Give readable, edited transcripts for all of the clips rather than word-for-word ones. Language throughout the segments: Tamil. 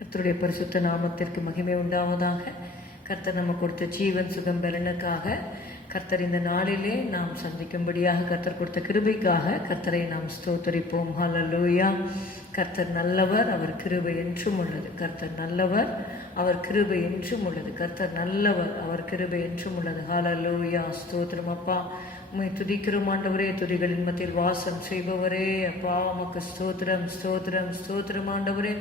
கர்த்தருடைய பரிசுத்த நாமத்திற்கு மகிமை உண்டாவதாக. கர்த்தர் நம்ம கொடுத்த ஜீவன் சுகம் பலனுக்காக, கர்த்தர் இந்த நாளிலே நாம் சந்திக்கும்படியாக கர்த்தர் கொடுத்த கிருபைக்காக கர்த்தரை நாம் ஸ்தோத்தரிப்போம். ஹல்லேலூயா. கர்த்தர் நல்லவர், அவர் கிருபை என்றும் உள்ளது. கர்த்தர் நல்லவர், அவர் கிருபை என்றும் உள்ளது. கர்த்தர் நல்லவர், அவர் கிருபை என்றும் உள்ளது. ஹல்லேலூயா. ஸ்தோத்திரம் அப்பா. உம்மை துதிக்கிறோம் ஆண்டவரே. துதிகளின் மத்தியில் வாசம் செய்பவரே அப்பா, உமக்கு ஸ்தோத்திரம் ஸ்தோத்திரம் ஸ்தோத்திரம் ஆண்டவரே.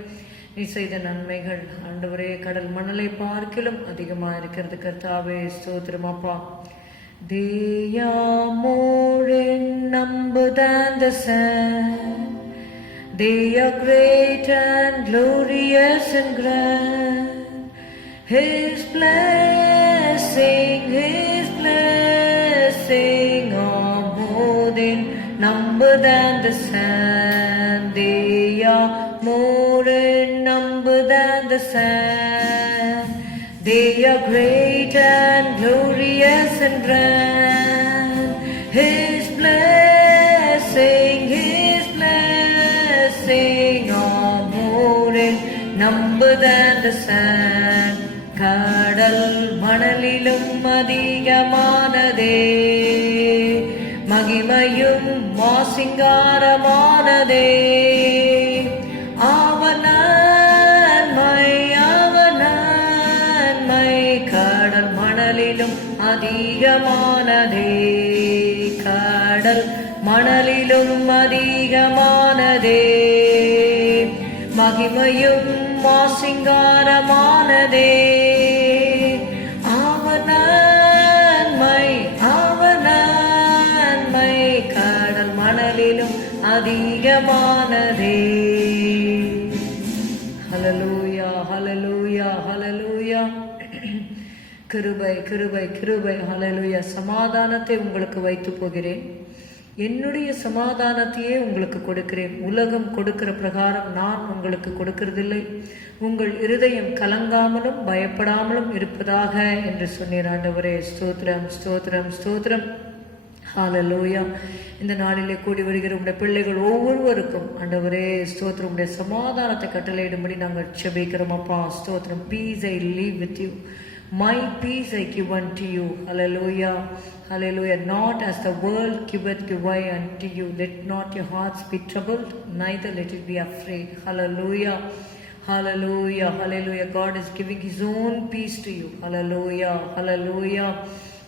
நீ செய்த நன்மைகள் ஆண்டவரே கடல் மணலை பார்க்கிலும் அதிகமாக இருக்கிறது கர்த்தாவே. ஸ்தோத்திரம் அப்பா. They are more in number than the sand. They are great and glorious and grand. His blessing are more in number than the sand. They are more in number than the sand. They are great and glorious and grand. His blessing are more in number than the sand. கடல் மணலிலும் அதிகமானதே, மகிமையும் மாசிங்காரமானதே. கடல் மணலிலும் அதிகமானதே, கடல் மணலிலும் அதிகமானதே. மகிமையும் மாசிங்காரமானதே. அவனன்மை கடல் மணலிலும் அதிகமானதே. ஹல்லேலூயா ஹல்லேலூயா ஹல்லேலூயா. கிருபை கிருபை கிருபை. ஹல்லேலூயா. சமாதானத்தை உங்களுக்கு வைத்து போகிறேன், என்னுடைய சமாதானத்தையே உங்களுக்கு கொடுக்கிறேன். உலகம் கொடுக்கிற பிரகாரம் நான் உங்களுக்கு கொடுக்கிறதில்லை. உங்கள் இருதயம் கலங்காமலும் பயப்படாமலும் இருப்பதாக என்று சொன்னீர் ஆண்டவரே. ஸ்தோத்திரம் ஸ்தோத்திரம் ஸ்தோத்திரம். ஹல்லேலூயா. இந்த நாளிலே கூடி வருகிற உடைய பிள்ளைகள் ஒவ்வொருவருக்கும் ஆண்டவரே ஸ்தோத்திரம் உடைய சமாதானத்தை கட்டளையிடும்படி நாங்கள் ஜெபிக்கிறோம் அப்பா. ஸ்தோத்திரம். Peace I leave with you, my peace I give unto you. Hallelujah. Hallelujah. Not as the world giveth give I unto you. Let not your hearts be troubled, neither let it be afraid. Hallelujah. Hallelujah. Hallelujah. God is giving his own peace to you. Hallelujah. Hallelujah.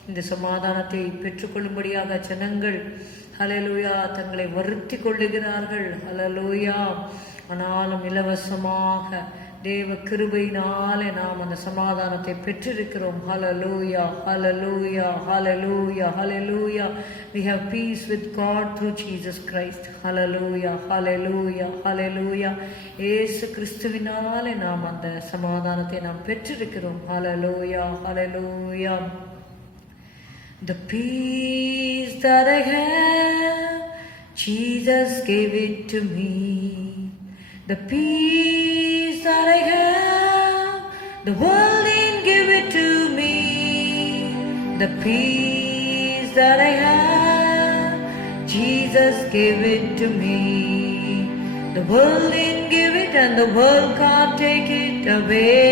இந்த சமாதானத்தை பெற்றுக்கொள்ளும்படியாக ஜனங்கள் ஹல்லேலூயா தங்களை வருத்தி கொள்ளுகிறார்கள். ஹல்லேலூயா. ஆனாலும் இலவசமாக தேவ கிருபையினாலே நாம் அந்த சமாதானத்தை பெற்றிருக்கிறோம். ஹல்லேலூயா hallelujah hallelujah hallelujah. We have peace with God through Jesus Christ. Hallelujah hallelujah ஹல்லேலூயா. இயேசு கிறிஸ்துவினாலே நாம் அந்த சமாதானத்தை நாம் பெற்றிருக்கிறோம். ஹல்லேலூயா ஹல்லேலூயா. The peace that I have, Jesus gave it to me. The peace that I have, the world didn't give it to me. The peace that I have, Jesus gave it to me. The world didn't give it and the world can't take it away.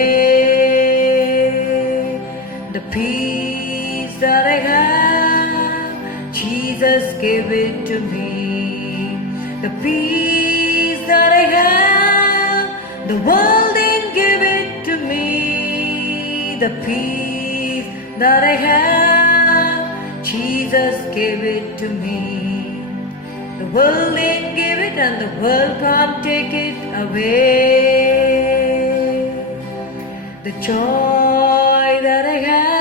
The peace that I have, Jesus gave it to me. The peace that I have, the world didn't give it to me. The peace that I have, Jesus gave it to me. The world didn't give it and the world can't take it away. The joy that I have,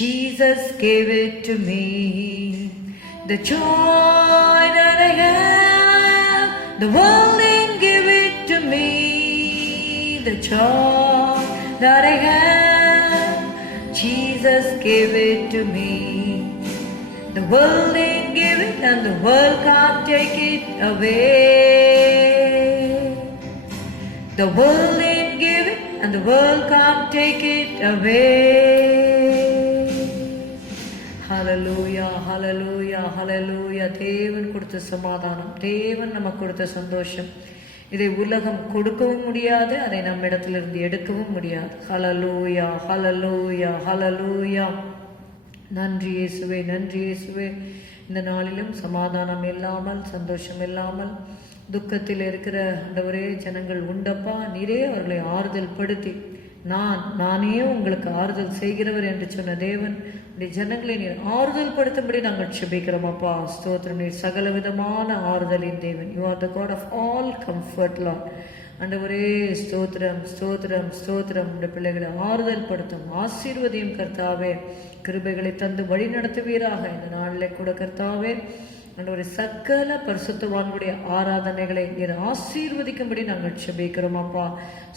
Jesus gave it to me. The joy that I have, the world didn't give it to me. The joy that I have, Jesus gave it to me. The world didn't give it and the world can't take it away. The world didn't give it and the world can't take it away. Hallelujah hallelujah ஹல்லேலூயா. தேவன் கொடுத்த சமாதானம், தேவன் நமக்கு கொடுத்த சந்தோஷம் இதை உலகம் கொடுக்கவும் முடியாது, அதை நம்மிடத்திலிருந்து எடுக்கவும் முடியாது. ஹல்லேலூயா, ஹல்லேலூயா, ஹல்லேலூயா. நன்றி இயேசுவே, நன்றி இயேசுவே. இந்த நாளிலும் சமாதானம் இல்லாமல், சந்தோஷம் இல்லாமல், துக்கத்தில் இருக்கிற ஆண்டவரே ஜனங்கள் உண்டப்பா, நீரே அவர்களை ஆறுதல் படுத்தி, நானே உங்களுக்கு ஆறுதல் செய்கிறவர் என்று சொன்ன தேவன் ஜனங்களை நீர் ஆறுதல் படுத்தும்படி நாங்கள் செபிக்கிறோம் அப்பா. ஸ்தோத்திரம். நீர் சகல விதமான ஆறுதலின் தேவன். You are the God of all comfort Lord. ஆண்டவரே ஸ்தோத்திரம், ஸ்தோத்திரம், ஸ்தோத்திரம். உடைய பிள்ளைகளை ஆறுதல் படுத்தும், ஆசீர்வதியும் கர்த்தாவே. கிருபைகளை தந்து வழி நடத்துவீராக. இந்த நாளில் கூட கர்த்தாவே ஆண்டவரே சகல பரிசுத்தவான்களுடைய ஆராதனைகளை நீர் ஆசீர்வதிக்கும்படி நாங்கள் செபிக்கிறோம் அப்பா.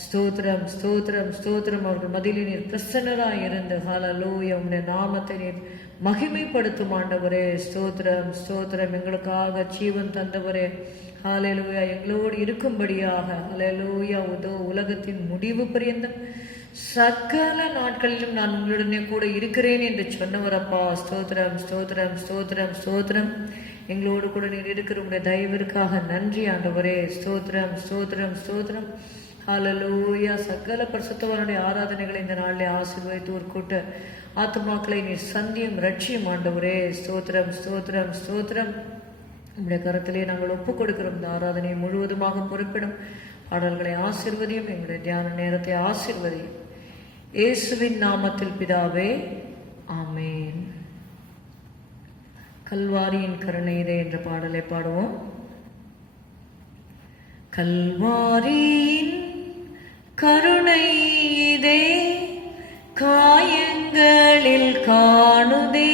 ஸ்தோத்திரம், ஸ்தோத்திரம், ஸ்தோத்திரம். அவர்கள் மத்தியிலே நீர் பிரசன்னராய் இருந்து ஹல்லேலூயா உம்முடைய நாமத்தை நீர் மகிமைப்படுத்தும் ஆண்டவரே. ஸ்தோத்திரம், ஸ்தோத்திரம். எங்களுக்காக ஜீவன் தந்தவரே ஹல்லேலூயா, எங்களோடு இருக்கும்படியாக ஹல்லேலூயா. உலகத்தின் முடிவு பரியந்தம் சகல நாட்களிலும் நான் உங்களுடனே கூட இருக்கிறேன் என்று சொன்னவரப்பா. ஸ்தோத்திரம், ஸ்தோத்திரம், ஸ்தோத்திரம், ஸ்தோத்திரம். எங்களோடு கூட நீர் இருக்கிற உடைய தயவிற்காக நன்றி ஆண்டவரே. ஸ்தோத்திரம், ஸ்தோத்திரம், ஸ்தோத்திரம். ஹல்லேலூயா. சகல பரிசுத்தவானுடைய ஆராதனைகளை இந்த நாளிலே ஆசீர்வதித்து ஒரு கூட்ட ஆத்துமாக்களை நீர் சந்தியும் ரட்சியும் ஆண்டவரே. ஸ்தோத்திரம், ஸ்தோத்திரம், ஸ்தோத்திரம். உடைய கரத்திலே நாங்கள் ஒப்புக் கொடுக்கிறோம். இந்த ஆராதனையை முழுவதுமாக பொறுப்பிடும். பாடல்களை ஆசீர்வதியும், எங்களுடைய தியான நேரத்தை ஆசீர்வதியும். இயேசுவின் நாமத்தில் பிதாவே, ஆமேன். கல்வாரியின் கருணையிலே என்ற பாடலை பாடுவோம். கல்வாரியின் கருணையிதே காயங்களில் காணுதே,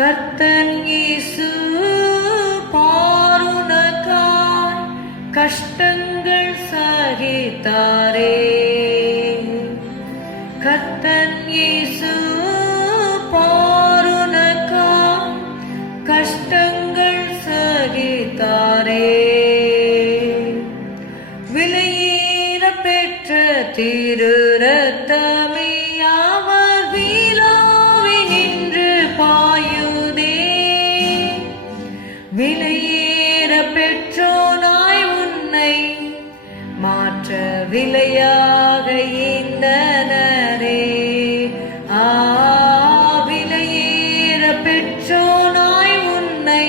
கர்த்தன் இயேசு பாருனக்காய் கஷ்டங்கள் சகித்தாரே. கர்த்தன் இயேசு பாருனக்காய் கஷ்டங்கள் சகித்தாரே. விலையேற பெற்ற திரு ரத்தமே அவர் வீலாவி நின்று பாயுதே. விலையேற பெற்றோனாய் உன்னை மாற்ற விலையாக ஈந்தனரே. விலையேற பெற்றோனாய் உன்னை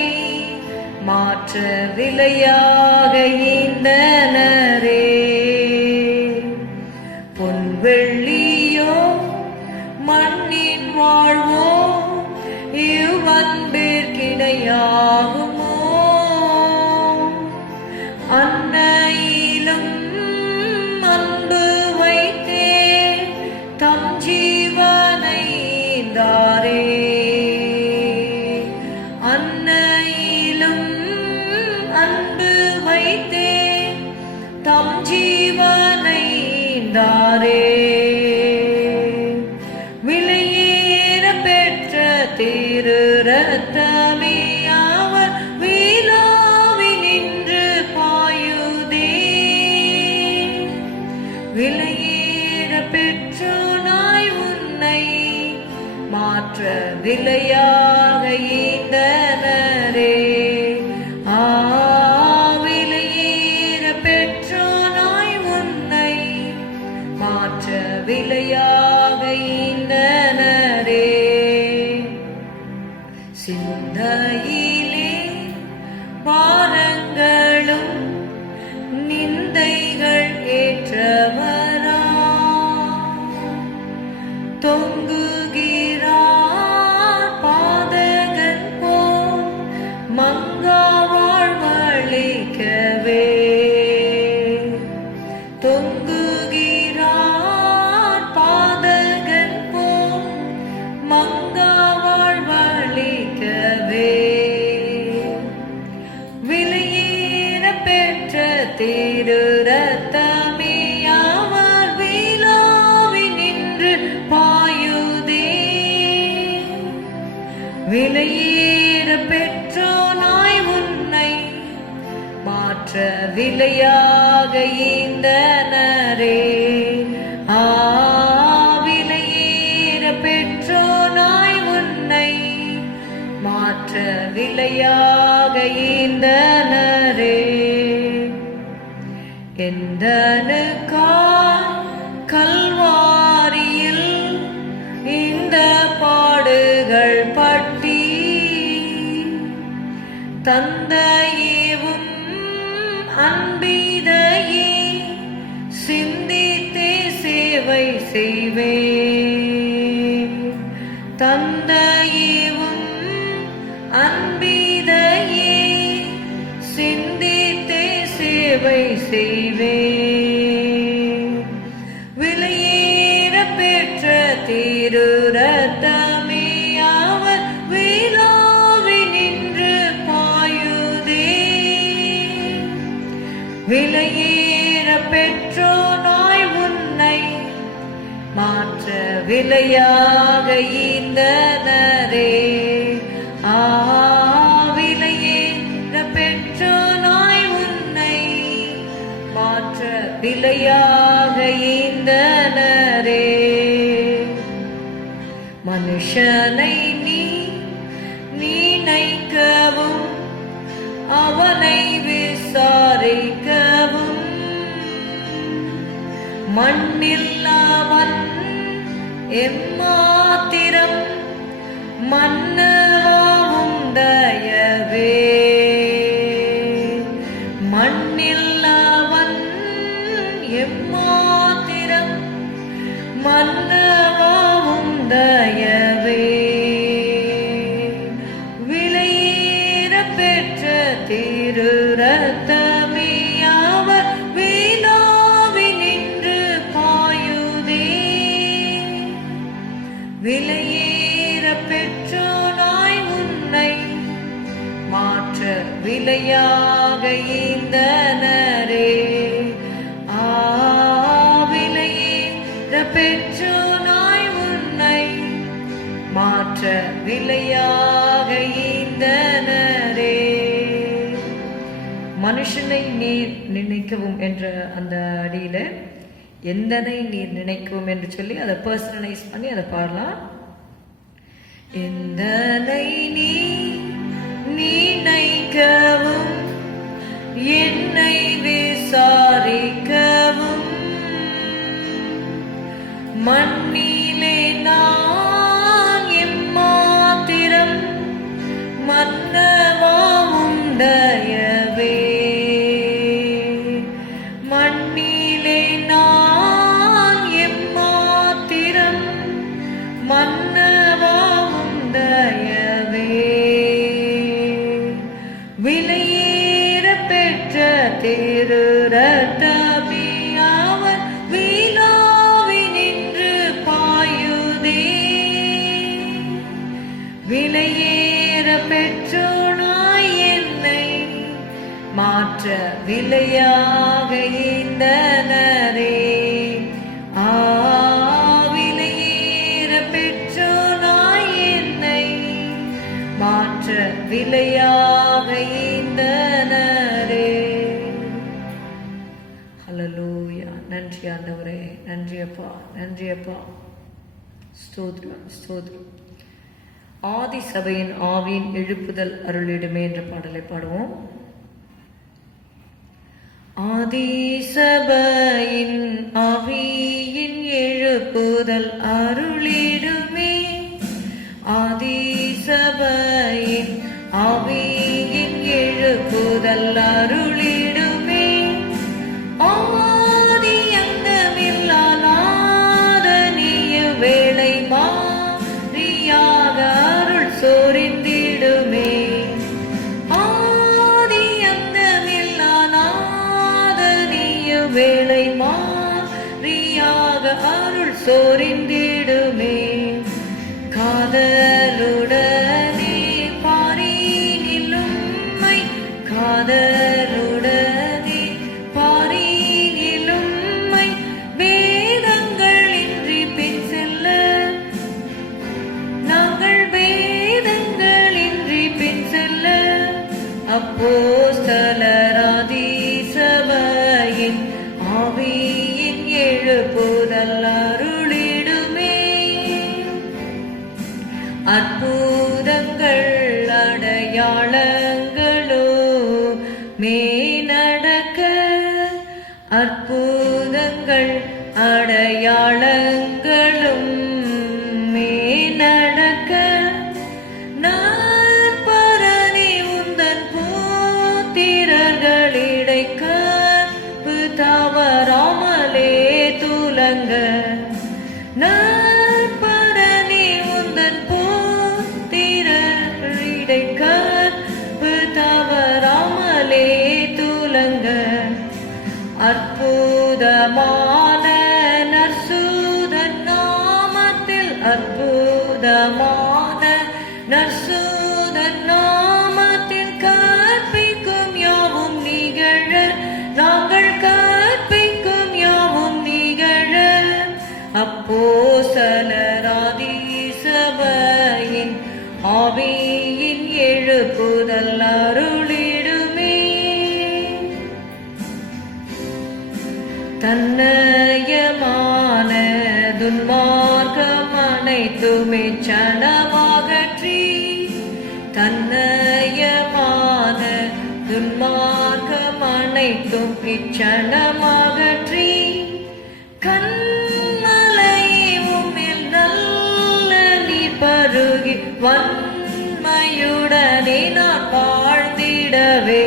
மாற்ற விலையாக ஈந்தனரே. பொன் வெள்ளியோ மண்ணின் வாழ்வோ இவ்வன்பிற்கிணையாகுமோ. அன்னையிலும் அன்பு வைத்தே தம் ஜீவனை ஈந்தாரே. அன்னையிலும் அன்பு வைத்தே தம் ஜீவனை ஈந்தாரே. விலையேற பெற்ற திரு ரத்தமே அவர் வீலாவி நின்று பாயுதே. விலையேற பெற்றோனாய் உன்னை மாற்ற விலையாக ஈந்தனரே. விலையேற பெற்றோனாய் உன்னை மாற்ற விலையாக ஈந்தனரே. சிந்தையிலே பாரங்களும் நிந்தைகள் ஏற்றவரா தொங்குகிறார் பாதகன் போல் மங்கா வாழ்வழிக்கவே. தொங்குகிறார் பாதகன் போல் மங்கா வாழ்வழிக்கவே. விலையேற பெற்ற திரு ரத்தமே அவர் வீலாவி நின்று பாயுதே. விலையேற பெற்றோனாய் உன்னை மாற்ற விலையாக ஈந்தனரே. விலையேற பெற்றோனாய் உன்னை மாற்ற விலையாக ஈந்தனரே. எந்தனுக்காய் கல்வாரியில் இந்த பாடுகள் பட்டி தந்தையேவும் அன்பிதையே சிந்தித்தே சேவை செய்வேன். தந்தையேவும் அன்பிதையே சிந்தித்தே சேவை செய்வேன். விலையேற பெற்ற திரு ரத்தமே அவர் விழாவி நின்று பாயுதே. விலையேற பெற்றோனாய் உன்னை மாற்ற விலையாக ஈந்தனரே. விலையேற பெற்றோனாய் உன்னை மாற்ற விலையாக ஈந்தனரே. மனுஷனை நினைக்கவும் அவனை விசாரிக்கவும் மண்ணில் அவன் எம்மாத்திரம் மன்னவாவும் தயவே. மண்ணில் அவன் எம்மாத்திரம் மன்னவாவும் தயவே. விலையேற பெற்ற திரு ரத்தமே அவர் விழாவி நின்று பாயுதே. விலையேற பெற்றோனாய் உன்னை மாற்ற விலையாக ஈந்தனரே. விலையேற பெற்றோனாய் உன்னை மாற்ற விலையாக ஈந்தனரே. மனுஷனை நீர் நினைக்கவும் என்ற அந்த அடியில எந்தனை நீர் நினைக்கவும் என்று சொல்லி அதை பர்சனலைஸ் பண்ணி அதை பாடலாம். எந்தனை நீ நினைக்கவும் என்னை விசாரிக்கவும் மண்ணிலே நான் எம்மாத்திரம் மன்னவாவும் தயவே. மண்ணிலே நான் எம்மாத்திரம் மன்னவாவும் தயவே. விலையேற பெற்ற திரு ரத்தமே அவர் விழாவி நின்று பாயுதே. விலையேற பெற்றோனாய் என்னை மாற்ற விலையாக ஈந்தனரே. விலையேற பெற்றோனாய் என்னை மாற்ற விலையாக ஈந்தனரே. ஹல்லேலூயா. நன்றி ஆண்டவரே, நன்றி அப்பா, நன்றி அப்பா. ஸ்தோத்திரம், ஸ்தோத்திரம். ஆதி சபையின் ஆவியின் எழுப்புதல் அருளிடுமே என்ற பாடலை பாடுவோம். ஆதி சபையின் ஆவியின் எழுப்புதல் அருளிடுமே. ஆதி சபையின் ஆவியின் எழுப்புதல் அருளிடுமே. ஆதி அந்தமில்லா நாதனிய வேளை மாறியாக அருள் சோரிந்திடுமே. ஆதி அந்தமில்லா நாதனிய வேளை மாறியாக அருள் சோரிந்திடுமே. காதலுடனே பாரினிலும்மை காதலுடனே பாரினிலும்மை வேதங்கள் இன்றி பின் செல்ல நாங்கள் வேதங்கள் இன்றி பின் செல்ல அப்போஸ்தலராதி சபையின் ஆவியின் எழுப்புதல் அருளிடுமே. அற்புதங்கள் அடையாளங்களும் நடக்க நாற்பரணி உந்தன் புத்திரர்களிடைக்க தவறாமலே துலங்க நாற்பரணி உந்தன் புத்திரர்களிடைக்க தவறாமலே துலங்க அற்புதமான நற்சூதன் நாமத்தில் அற்புதமான நற்சூதன் நாமத்தில் கற்பிக்கும் யாவும் நிகழ நாங்கள் கற்பிக்கும் யாவும் நிகழ அப்போஸ்தலராதி சபையின் ஆவியின் எழுப்புதல் அருளிடுமே தன்னயமான துன்மார்க்கம் அனைத்துமே சனமாகற்றி தன்னயமான துன்மார்க்கம் அனைத்தும் இச்சனமாகற்றி கண்மலை உம்மில் நல்ல நீர் பருகி வன்மையுடனே நான் வாழ்ந்திடவே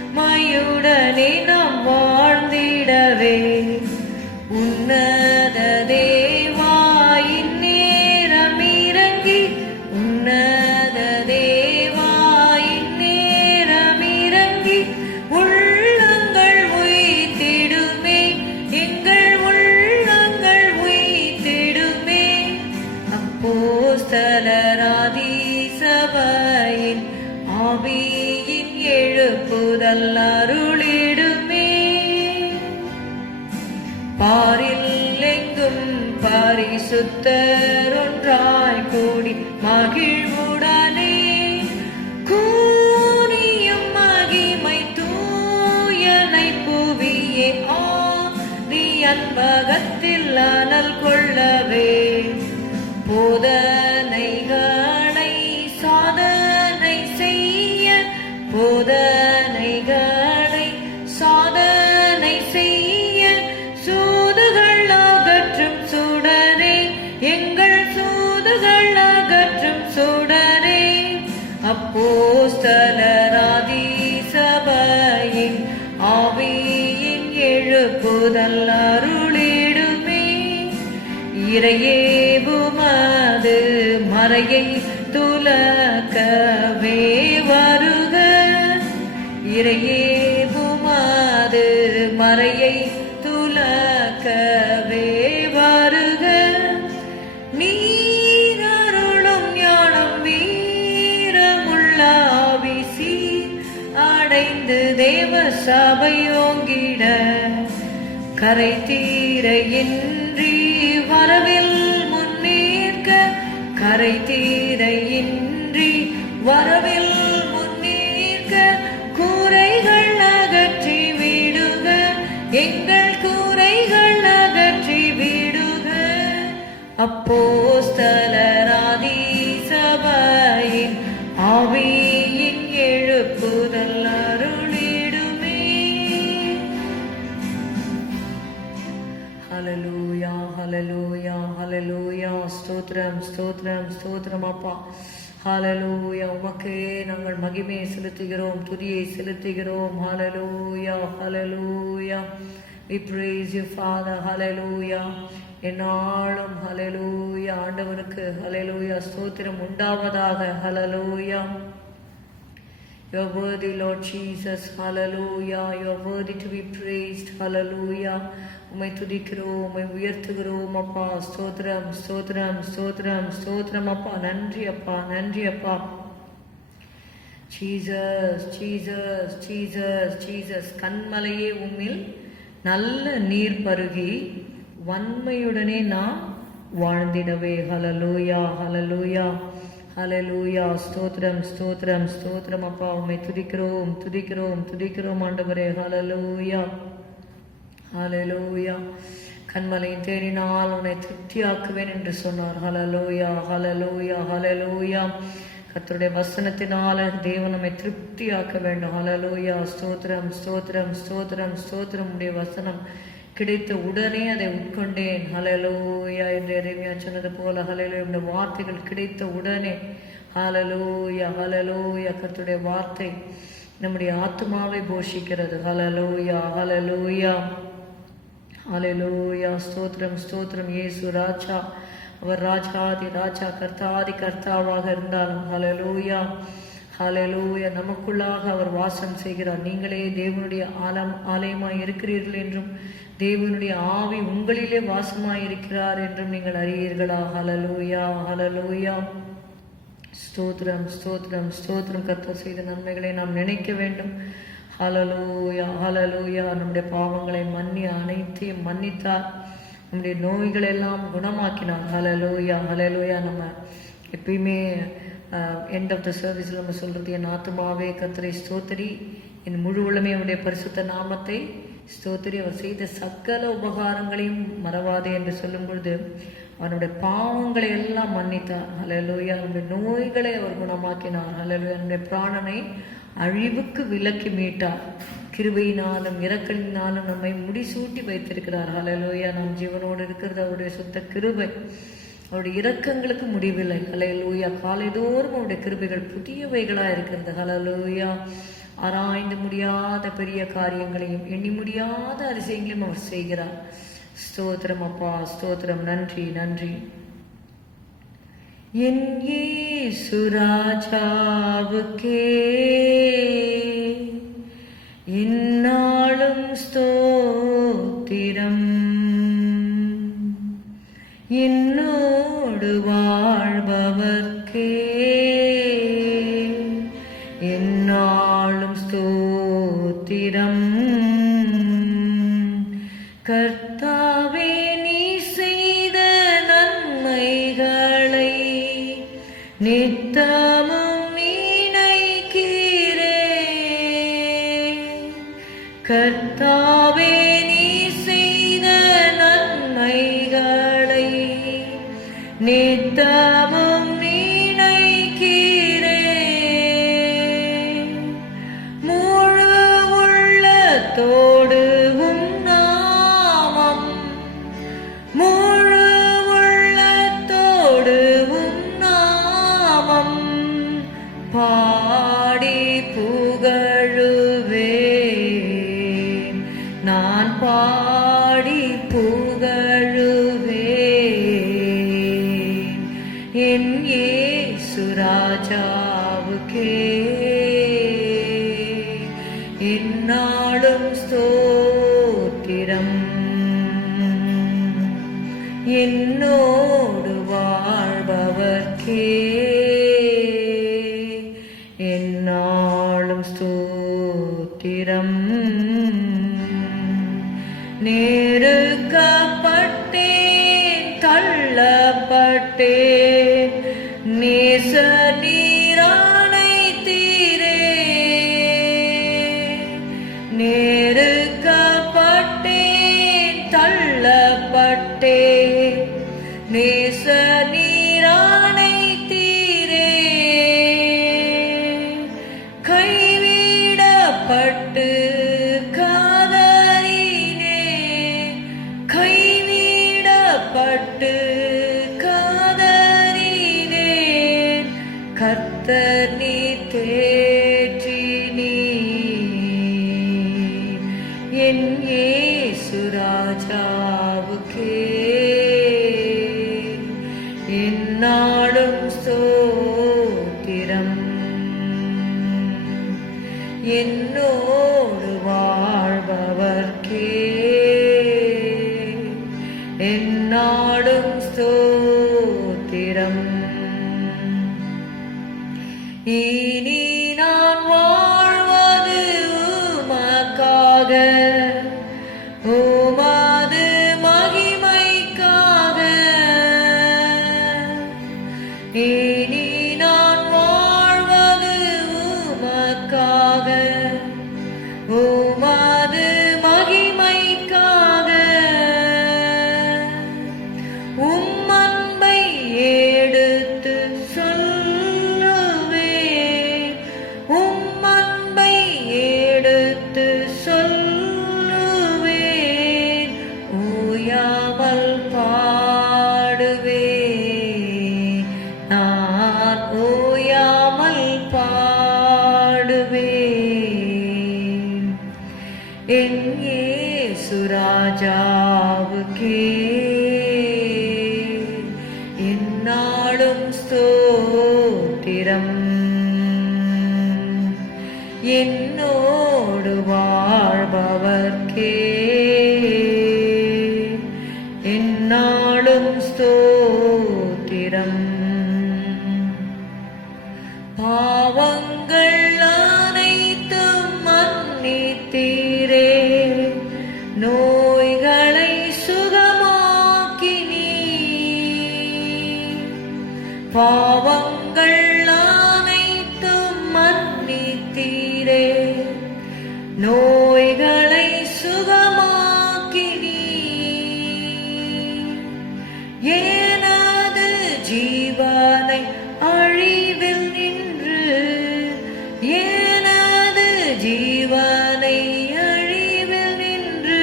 வன்மையுடனே நாம் வாழ்ந்திடவே உன்னத தேவா இந்நேரம் இறங்கி உன்னத தேவா இந்நேரம் இறங்கி உள்ளங்கள் உய்திடுமே எங்கள் உள்ளங்கள் உய்திடுமே அப்போஸ்தலராதி சபையின் ஆவியின் எழுப்புதல் அருளிடுமே பாரில் எங்கும் பரிசுத்தர் ஒன்றாய் கூடி மகிழ்வுடனே கூனியும் மகிமை தூயனை புவியே ஆதி அன்பகத்தில் அனல் கொள்ளவே போதனைகளை சாதனை செய்ய போதனைகளை சாதனை செய்ய சூதுகள் அகற்றும் சுடரே எங்கள் சூதுகள் அகற்றும் சுடரே அப்போஸ்தலராதி சபையின் ஆவியின் எழுப்புதல் அருளிடுமே இறையேவுமது மறையை துலக்கவே வருக இறையேவுமது மறையை துலக்கவே வருக நீரருளும் ஞானம் வீரமுள்ள ஆவிசி அடைந்து தேவ சபையோங்கிட கரை தீரையின்றி வரவில் முன்னேற்க கரை தீரையின்றி வரவில் முன்னேற்க கூரைகள் அகற்றி விடுக எங்கள் கூரைகள் அகற்றி விடுக அப்போஸ்தலராதி சபையின் ஆவியின் எழுப்புதல் அருளிடுமே ஹல்லேலூயா ஹல்லேலூயா ஹல்லேலூயா ஸ்தோத்திரம் ஸ்தோத்திரம் ஸ்தோத்திரம் அப்பா ஹல்லேலூயா உமக்கே நாங்கள் மகிமையை செலுத்துகிறோம் துதியை செலுத்துகிறோம் ஹல்லேலூயா ஹல்லேலூயா we praise you Father hallelujah என்னாலும் ஹல்லேலூயா ஆண்டவருக்கு ஹல்லேலூயா ஸ்தோத்திரம் உண்டாவதாக ஹல்லேலூயா You are worthy, Lord Jesus. Hallelujah. You are worthy to be praised. Hallelujah. உம்மை துதிக்கிறோம், உம்மை உயர்த்துகிறோம் அப்பா. ஸ்தோத்திரம், ஸ்தோத்திரம், ஸ்தோத்திரம், ஸ்தோத்திரம் அப்பா. நன்றி அப்பா, நன்றி அப்பா. Jesus, Jesus, Jesus, Jesus. கண்மலையே உம்மில் நல்ல நீர் பருகி வன்மையுடனே நான் வாழ்ந்திடவே. ஹல்லேலூயா, ஹல்லேலூயா. ஹல்லேலூயா ஸ்தோத்திரம் ஸ்தோத்திரம் ஸ்தோத்திரம் அப்பா உம்மை துதிக்கிறோம் துதிக்கிறோம் துதிக்கிறோம் ஆண்டவரே ஹல்லேலூயா ஹல்லேலூயா கண்மலையின் தேடினால் உன்னை திருப்தியாக்குவேன் என்று சொன்னார் ஹல்லேலூயா ஹல்லேலூயா ஹல்லேலூயா கர்த்தருடைய வசனத்தினால தேவன் நம்மை திருப்தியாக்க வேண்டும். ஹல்லேலூயா. ஸ்தோத்திரம் ஸ்தோத்திரம் ஸ்தோத்திரம் ஸ்தோத்திரம். உடைய வசனம் கிடைத்த உடனே அதை உட்கொண்டேன். ஹல்லேலூயா என்று எரேமியா சொன்னது போல ஹல்லேலூயா. இந்த வார்த்தைகள் கிடைத்த உடனே ஹல்லேலூயா ஹல்லேலூயா. கர்த்தருடைய வார்த்தை நம்முடைய ஆத்மாவை போஷிக்கிறது. ஹல்லேலூயா ஹல்லேலூயா ஹல்லேலூயா. ஸ்தோத்திரம் ஸ்தோத்திரம். இயேசு ராஜா, அவர் ராஜாதி ராஜா, கர்த்தாதி கர்த்தாவாக இருந்தாலும் ஹல்லேலூயா ஹல்லேலூயா நமக்குள்ளாக அவர் வாசம் செய்கிறார். நீங்களே தேவனுடைய ஆலயமாய் இருக்கிறீர்கள் என்றும் தேவனுடைய ஆவி உங்களிலே வாசமாய் இருக்கிறார் என்றும் நீங்கள் அறியீர்களா? ஹல்லேலூயா ஹல்லேலூயா. ஸ்தோத்திரம் ஸ்தோத்திரம் ஸ்தோத்திரம். கர்த்தர் செய்த நன்மைகளை நாம் நினைக்க வேண்டும். ஹல்லேலூயா ஹல்லேலூயா. நம்முடைய பாவங்களை அனைத்தையும் மன்னித்தார். நம்முடைய நோய்களை எல்லாம் குணமாக்கினார். ஹல்லேலூயா ஹல்லேலூயா. நம்ம எப்பயுமே எண்ட் ஆஃப் த சர்வீஸில் நம்ம சொல்கிறது, என் ஆத்துமாவே கர்த்தரை ஸ்தோத்திரி, என் முழு உள்ளமே அவருடைய பரிசுத்த நாமத்தை ஸ்தோத்திரி, அவர் செய்த சகல உபகாரங்களையும் மறவாதே என்று சொல்லும் பொழுது அவனுடைய பாவங்களை எல்லாம் மன்னித்தார். ஹல்லேலூயா. நம்முடைய நோய்களை அவர் குணமாக்கினார். ஹல்லேலூயா. நம்முடைய பிராணனை அழிவுக்கு விலக்கி மீட்டார். கிருபையினாலும் இரக்கலினாலும் நம்மை முடிசூட்டி வைத்திருக்கிறார். ஹல்லேலூயா. நாம் ஜீவனோடு இருக்கிறது அவருடைய சுத்த கிருபை. அவருடைய இரக்கங்களுக்கு முடிவில்லை. ஹல்லேலூயா. காலைதோறும் அவருடைய கிருபைகள் புதியவைகளாக இருக்கிறது. ஹல்லேலூயா. ஆராய்ந்து முடியாத பெரிய காரியங்களையும் எண்ணி முடியாத அதிசயங்களையும் அவர் செய்கிறார். ஸ்தோத்திரம் அப்பா, ஸ்தோத்திரம். நன்றி நன்றி. என் இயேசு ராஜாவுக்கே எந்நாளும் ஸ்தோத்திரம், என்னோடு வாழ்பவர்க்கே எந்நாளும் ஸ்தோத்திரம். கர்த்தாவே, நீ செய்த நன்மைகளை நித்தமும் நினைக்கிறேன். கர்த்தாவே, நீ செய்த நன்மைகளை நித்தமும் நினைக்கிறேன். முழு உள்ளத்தோடு பாடி புகழுவேன், நான் பாடி புகழுவேன். என் இயேசு ராஜாவுக்கே எந்நாளும் ஸ்தோத்திரம், என்னோடு வாழ்பவர்க்கே எந்நாளும் ஸ்தோத்திரம். நெருக்கப்பட்டேன், தள்ளப்பட்டேன், நேச நீரானைத்தீரே. நெருக்கப்பட்டேன், தள்ளப்பட்டேன், நேச நீரானைத்தீரே. கைவிடப்பட்டு காதலினேன், கைவிடப்பட்டு காதலினேன். கர்த்தர் நீ தேற்றினீர், என் இயேசு ராஜாவுக்கே எந்நாளும் ஸ்தோத்திரம், என்னோடு வாழ்பவர்க்கே எந்நாளும் ஸ்தோத்திரம். இனி நான் வாழ்வது உமக்காக, உமது மகிமைக்காக. இனி நான் வாழ்வது உமக்காக, உமது மகிமைக்காக. உம் அன்பை எடுத்து சொல்லுவேன், என்னோடு வாழ்பவர்க்கே எந்நாளும் ஸ்தோத்திரம். பாவங்கள் அனைத்தும் மன்னித்தீரே, நோய்களை சுகமாக்கினீர். பாவங்கள் அனைத்தும் மன்னித்தீரே, நோய்களை சுகமாக்கினீர். எனது ஜீவனை அழிவில் நின்று, எனது ஜீவனை அழிவில் நின்று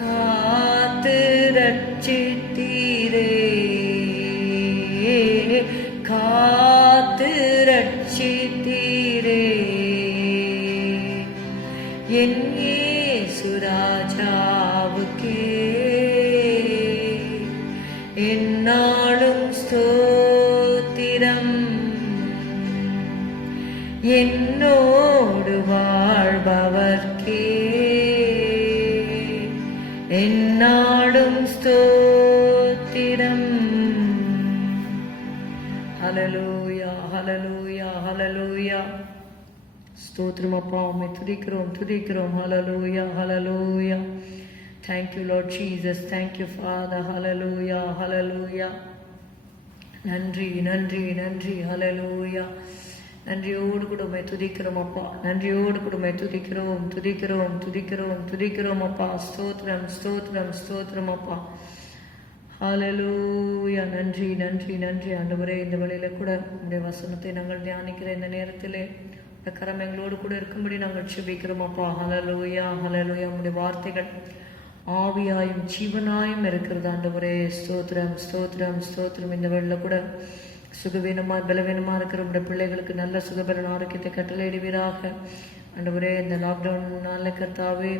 காத்து ரட்சித்தீரே, காத்து ரட்சித்தீரே. என் இயேசு ராஜாவுக்கே எந்நாளும் ஸ்தோத்திரம். என்னோடு வாழ்பவர்க்கே எந்நாளும் ஸ்தோத்திரம். ஹல்லேலூயா, ஹல்லேலூயா, ஹல்லேலூயா. ஸ்தோத்திரம் அப்பா, உம்மை துதிக்கிறோம் துதிக்கிறோம். ஹல்லேலூயா, ஹல்லேலூயா. Thank you Lord Jesus, thank you Father. Hallelujah, hallelujah. நன்றி நன்றி நன்றி. ஹல்லேலூயா. நன்றியோடு கூட உம்மை துதிக்கிறோம் அப்பா, நன்றியோடு கூட உம்மை துதிக்கிறோம் துதிக்கிறோம் துதிக்கிறோம் துதிக்கிறோம் அப்பா. ஸ்தோத்திரம் ஸ்தோத்திரம் ஸ்தோத்திரம் அப்பா. ஹல்லேலூயா. நன்றி நன்றி நன்றி ஆண்டவரே. இந்த வேளையில கூட உம்முடைய வசனத்தை நாங்கள் தியானிக்கிற இந்த நேரத்திலே கரம் எங்களோடு கூட இருக்கும்படி நாங்கள் செபிக்கிறோம் அப்பா. ஹல்லேலூயா, ஹல்லேலூயா. உம்முடைய வார்த்தைகள் ஆவியாயும் ஜீவனாயும் இருக்கிறது ஆண்டவரே. ஸ்தோத்திரம் ஸ்தோத்திரம் ஸ்தோத்திரம். இந்த வேளையில கூட சுகவீனமா பலவீனமா இருக்கிற உடைய பிள்ளைகளுக்கு நல்ல சுகபலன் ஆரோக்கியத்தை கட்டளையிடுவீராக ஆண்டவரே. இந்த லாக்டவுன் நாள கர்த்தாவே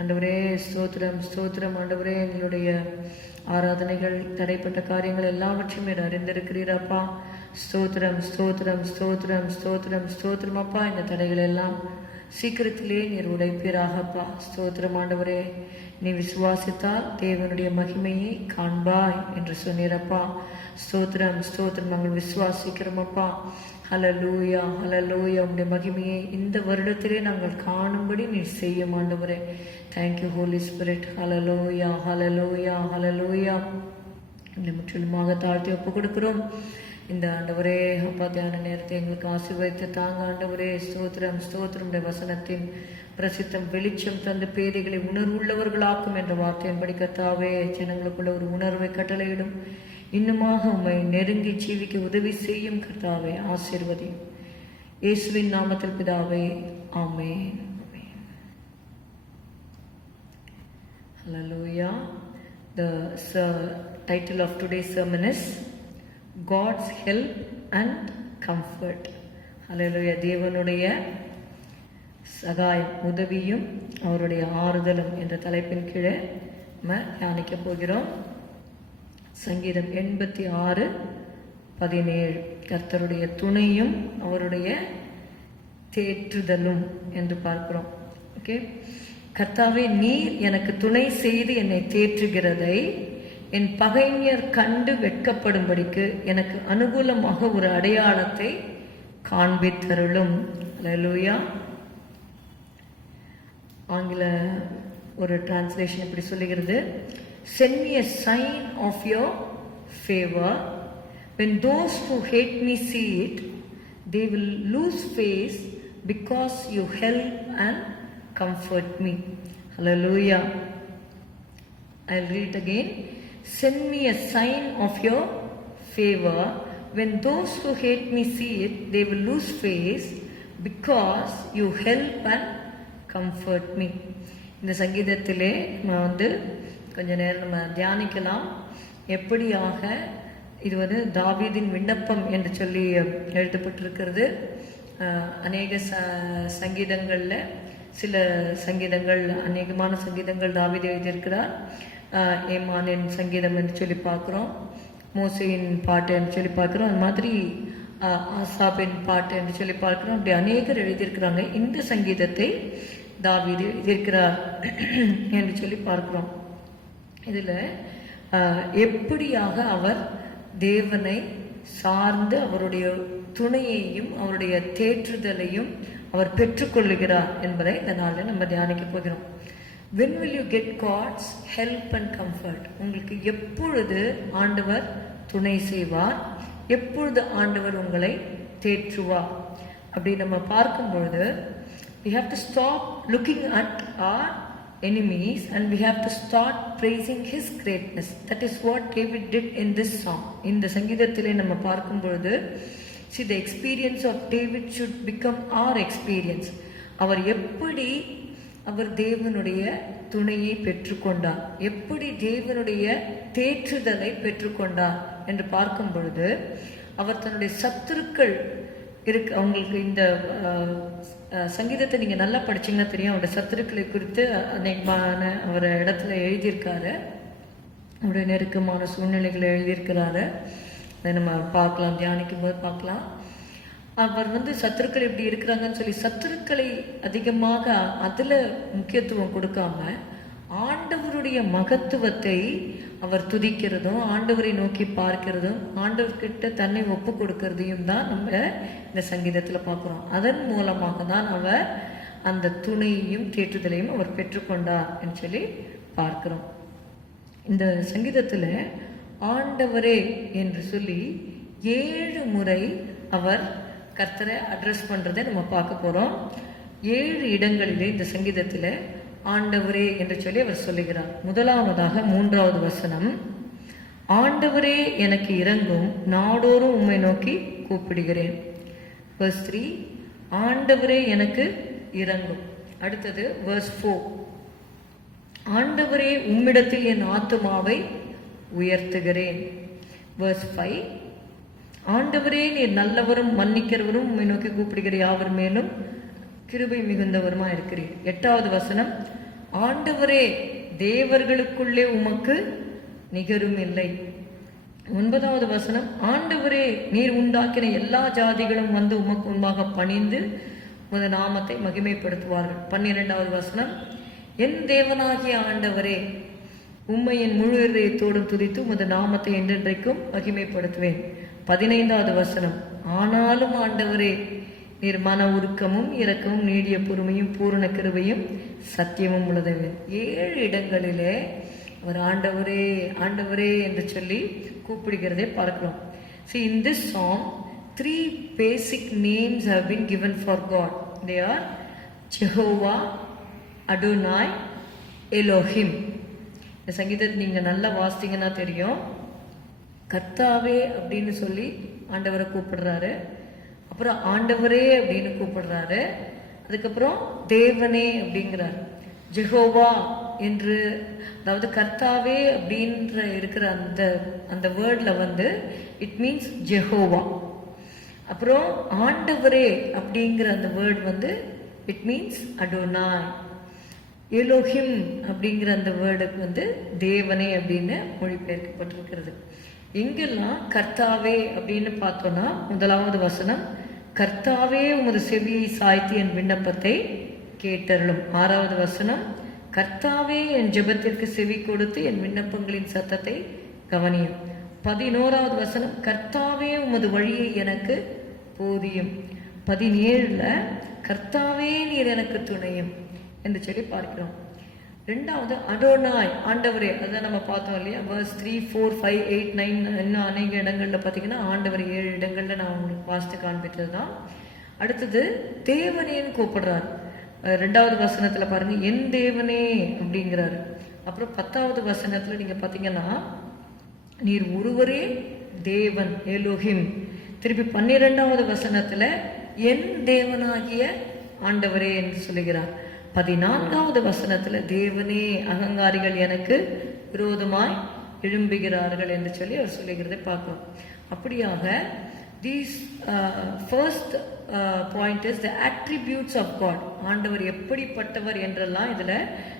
ஆண்டவரே ஸ்தோத்திரம் ஸ்தோத்திரம். ஆண்டவரே, எங்களுடைய ஆராதனைகள் தடைப்பட்ட காரியங்கள் எல்லாவற்றையும் அறிந்திருக்கிறீரப்பா. ஸ்தோத்திரம் ஸ்தோத்திரம் ஸ்தோத்திரம் ஸ்தோத்திரம் ஸ்தோத்திரம் அப்பா. இந்த தடைகள் எல்லாம் சீக்கிரத்திலே நீர் உடைப்பீராகப்பா. ஸ்தோத்திரம் ஆண்டவரே. நீ விசுவாசித்தால் தேவனுடைய மகிமையை காண்பாய் என்று சொன்னீரப்பா. ஸ்தோத்திரம் ஸ்தோத்திரம். நாங்கள் விசுவாசிக்கிறோமப்பா. ஹல்லேலூயா, ஹல்லேலூயா. உம்முடைய மகிமையை இந்த வருடத்திலே நாங்கள் காணும்படி நீர் செய்யும் ஆண்டவரே. Thank you holy spirit. Hallelujah, hallelujah, hallelujah. இந்த முற்றிலுமாக தாழ்த்தி ஒப்பு கொடுக்கிறோம். இந்த ஆண்டவரே அப்பா தியான நேரத்தை எங்களுக்கு ஆசீர்வதித்து தாங்க ஆண்டவரே. ஸ்தோத்திரம் ஸ்தோத்திரம். வசனத்தின் பிரசித்தம் வெளிச்சம் தந்து பேதைகளை உணர்வுள்ளவர்களாக்கும் என்ற வார்த்தையின்படி கர்த்தாவே ஜனங்களுக்குள்ள ஒரு உணர்வை கட்டளையிடும். இன்னுமாக உம்மை நெருங்கி ஜீவிக்க உதவி செய்யும் கர்த்தாவே. ஆசீர்வதி இயேசுவின் நாமத்தில் பிதாவே, ஆமென். Hallelujah. The title of today's sermon is God's help and comfort. Hallelujah. தேவனுடைய சகாயம் உதவியும் அவருடைய ஆறுதலும் என்ற தலைப்பின் கீழே நம்ம தியானிக்க போகிறோம். சங்கீதம் 86:17 கர்த்தருடைய துணையும் அவருடைய தேற்றுதலும் என்று பார்க்கிறோம். ஓகே. கர்த்தாவே, நீர் எனக்கு துணை செய்து என்னை தேற்றுகிறதை என் பகைஞர் கண்டு வெட்கப்படும்படிக்கு எனக்கு அனுகூலமாக ஒரு அடையாளத்தை காண்பித்தருளும். ஹல்லேலூயா. ஆங்கில ஒரு டிரான்ஸ்லேஷன் இப்படி சொல்லுகிறது, send me a sign of your favor. When those who hate me see it, they will lose face because you help and comfort me. Hallelujah. I'll read again. Send me a sign of your favor. When those who hate me see it, they will lose face because you help and comfort me. இந்த சங்கீதத்திலே நம்ம கொஞ்ச நேரம் நம்ம தியானிக்கலாம். எப்படியாக இது தாவீதின் விண்ணப்பம் என்று சொல்லி எழுதப்பட்டிருக்கிறது. அநேக சங்கீதங்களில் சில சங்கீதங்கள், அநேகமான சங்கீதங்கள் தாவீது எழுதியிருக்கிறார். ஏமானின் சங்கீதம் என்று சொல்லி பார்க்குறோம், மோசையின் பாட்டு என்று சொல்லி பார்க்குறோம். அது மாதிரி ஆசாபின் பாட்டு என்று சொல்லி பார்க்கிறோம். அப்படி அநேகர் எழுதியிருக்கிறாங்க. இந்த சங்கீதத்தை தாவீது எழுதியிருக்கிறார் என்று சொல்லி பார்க்கிறோம். இதில் எப்படியாக அவர் தேவனை சார்ந்து அவருடைய துணையையும் அவருடைய தேற்றுதலையும் அவர் பெற்றுக்கொள்ளுகிறார் என்பதை இந்த நாளில் நம்ம தியானிக்க போகிறோம். When will you get God's help and comfort? உங்களுக்கு எப்பொழுது ஆண்டவர் துணை செய்வார், எப்பொழுது ஆண்டவர் உங்களை தேற்றுவார் அப்படி நம்ம பார்க்கும் பொழுது we have to stop looking at our enemies and we have to start praising his greatness. That is what David did in this song. இந்த சங்கீதத்திலே நம்ம பார்க்கும் பொழுது see the experience of David should become our experience. அவர் எப்படி அவர் தேவனுடைய துணையை பெற்றுக்கொண்டார், எப்படி தேவனுடைய தேற்றுதலை பெற்றுக்கொண்டார் என்று பார்க்கும் பொழுது அவர் தன்னுடைய சத்துருக்கள் அவங்களுக்கு இந்த சங்கீதத்தை நீங்க நல்லா படிச்சீங்கன்னா தெரியும். அவருடைய சத்துருக்களை குறித்து அநேகமான அவர் இடத்துல எழுதியிருக்காரு, அவருடைய நெருக்கமான சூழ்நிலைகளை எழுதியிருக்கிறாரு. அதை நம்ம பார்க்கலாம், தியானிக்கும் போது பார்க்கலாம். அவர் சத்துருக்கள் எப்படி இருக்கிறாங்கன்னு சொல்லி சத்துருக்களை அதிகமாக அதில் முக்கியத்துவம் கொடுக்காம ஆண்டவருடைய மகத்துவத்தை அவர் துதிக்கிறதும் ஆண்டவரை நோக்கி பார்க்கிறதும் ஆண்டவர்கிட்ட தன்னை ஒப்பு கொடுக்கறதையும் தான் நம்ம இந்த சங்கீதத்தில் பார்க்குறோம். அதன் மூலமாக தான் அவர் அந்த துணையையும் தேற்றுதலையும் அவர் பெற்றுக்கொண்டார் என்று சொல்லி பார்க்கிறோம். இந்த சங்கீதத்தில் ஆண்டவரே என்று சொல்லி 7 முறை அவர் கர்த்தரை அட்ரஸ் பண்ணுறதை நம்ம பார்க்க போகிறோம். 7 இடங்களிலே இந்த சங்கீதத்தில் ஆண்டவரே என்று சொல்லி அவர் சொல்லுகிறார். முதலாவதாக 3வது வசனம், ஆண்டவரே எனக்கு இரங்கும், நாடோறும் உம்மை நோக்கி கூப்பிடுகிறேன். verse 3, ஆண்டவரே எனக்கு இரங்கும். அடுத்தது verse 4, ஆண்டவரே உம்மிடத்தில் என் ஆத்துமாவை உயர்த்துகிறேன். verse 5, ஆண்டவரே நீர் நல்லவரும் மன்னிக்கிறவரும் உம்மை நோக்கி கூப்பிடுகிற யாவர் மேலும் கிருபை மிகுந்தவருமா இருக்கிறீர். 8வது வசனம், ஆண்டவரே தேவர்களுக்குள்ளே உமக்கு நிகரும் இல்லை. 9வது வசனம், ஆண்டவரே நீர் உண்டாக்கின எல்லா ஜாதிகளும் வந்து உமக்கு முன்பாக பணிந்து உமது நாமத்தை மகிமைப்படுத்துவார்கள். 12வது வசனம், என் தேவனாகிய ஆண்டவரே உம்மை என் முழு இதயத்தோடும் துதித்து உமது நாமத்தை என்றென்றைக்கும் மகிமைப்படுத்துவேன். 15வது வசனம், ஆனாலும் ஆண்டவரே நீர் மன உருக்கமும் இரக்கமும் நீடிய பொறுமையும் பூரண கிருபையும் சத்தியமும் உள்ளது. 7 இடங்களிலே அவர் ஆண்டவரே ஆண்டவரே என்று சொல்லி கூப்பிடுகிறதை பார்க்கிறோம். See, in this song 3 basic names have been given for God. They are Jehovah, Adonai, Elohim. இந்த சங்கீதத்தை நீங்க நல்லா வாசித்தீங்கன்னா தெரியும். கர்த்தாவே அப்படின்னு சொல்லி ஆண்டவரை கூப்பிடுறாரு, அப்புறம் ஆண்டவரே அப்படின்னு கூப்பிடுறாரு, அதுக்கப்புறம் தேவனே அப்படிங்கிறார். ஜெகோவா என்று, அதாவது கர்த்தாவே அப்படின்ற இருக்கிற அந்த வேர்ட்ல இட் மீன்ஸ் ஜெகோவா. அப்புறம் ஆண்டவரே அப்படிங்கிற அந்த word it means Adonai. Elohim அப்படிங்கிற அந்த வேர்டுக்கு தேவனே அப்படின்னு மொழிபெயர்க்கப்பட்டிருக்கிறது. எங்கெல்லாம் கர்த்தாவே அப்படின்னு பார்த்தோம்னா, முதலாவது வசனம், கர்த்தாவே உமது செவியை சாய்த்து என் விண்ணப்பத்தை கேட்டருளும். 6வது வசனம், கர்த்தாவே என் ஜெபத்திற்கு செவி கொடுத்து என் விண்ணப்பங்களின் சத்தத்தை கவனியும். 11வது வசனம், கர்த்தாவே உமது வழியை எனக்கு போதியும். 17ல கர்த்தாவே நீர் எனக்கு துணையும் என்று சொல்லி பார்க்கிறோம். 2வது அடோனாய், ஆண்டவரே. அதான் நம்ம பார்த்தோம் இல்லையா, verse 3, 4, 5, 8, 9 இன்னும் அநேக இடங்கள்ல பார்த்தீங்கன்னா ஆண்டவர் 7 இடங்கள்ல நான் உங்களுக்கு வாசித்து காண்பித்தது தான். அடுத்தது தேவனேன்னு கூப்பிடுறாரு. 2வது வசனத்துல பாருங்க, என் தேவனே அப்படிங்கிறாரு. அப்புறம் 10வது வசனத்துல நீங்க பார்த்தீங்கன்னா நீர் ஒருவரே தேவன், எலோஹிம். திருப்பி 12வது வசனத்துல என் தேவனாகிய ஆண்டவரே என்று சொல்லுகிறார். 14வது வசனத்துல தேவனே அகங்காரிகள் எனக்கு விரோதமாய் எழும்புகிறார்கள் என்று சொல்லி அவர் சொல்லுகிறதை பார்க்கிறோம். அப்படியாக these first point is the attributes of God. ஆண்டவர் எப்படிப்பட்டவர் என்றெல்லாம் இதுல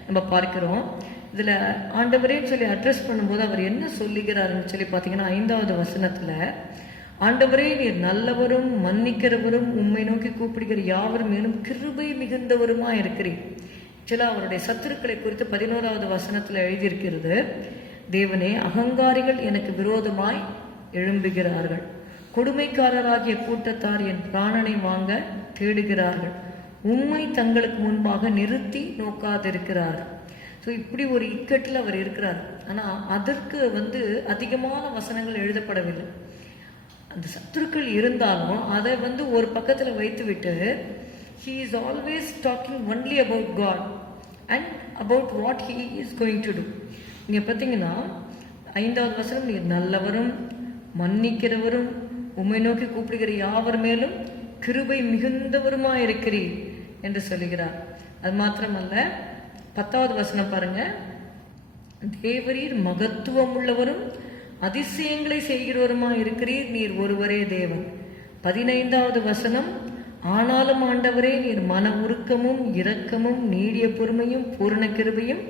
நம்ம பார்க்கிறோம். இதுல ஆண்டவரே சொல்லி அட்ரஸ் பண்ணும்போது அவர் என்ன சொல்லுகிறாருன்னு சொல்லி பார்த்தீங்கன்னா 5வது வசனத்துல ஆண்டவரே நீர் நல்லவரும் மன்னிக்கிறவரும் உம்மை நோக்கி கூப்பிடுகிற யாவர் மேலும் கிருபை மிகுந்தவருமா இருக்கிறீர். சில அவருடைய சத்துருக்களை குறித்து 11வது வசனத்துல எழுதியிருக்கிறது, தேவனே அகங்காரிகள் எனக்கு விரோதமாய் எழும்புகிறார்கள், கொடுமைக்காரராகிய கூட்டத்தார் என் பிராணனை வாங்க தேடுகிறார்கள், உம்மை தங்களுக்கு முன்பாக நிறுத்தி நோக்காதிருக்கிறார்கள். ஸோ இப்படி ஒரு இக்கட்டில் அவர் இருக்கிறார். ஆனால் அதற்கு அதிகமான வசனங்கள் எழுதப்படவில்லை. அந்த சத்துருக்கள் இருந்தாலும் அதை ஒரு பக்கத்தில் வைத்து விட்டு he is always talking only about God and about what he is going to do. இங்கே பார்த்தீங்கன்னா 5வது வசனம், நீர் நல்லவரும் மன்னிக்கிறவரும் உம்மை நோக்கி கூப்பிடுகிற யாவர் மேலும் கிருபை மிகுந்தவருமா இருக்கிறீர் என்று சொல்லுகிறார். அது மாத்திரமல்ல, 10வது வசனம் பாருங்க, தேவரீர் மகத்துவம் உள்ளவரும் அதிசயங்களை செய்கிறவருமா இருக்கிறீர், நீர் ஒருவரே தேவன். 15வது வசனம், ஆனாலும் ஆண்டவரே நீர் மன உருக்கமும் இரக்கமும் நீடிய பொறுமையும் பூரண கிருபையும்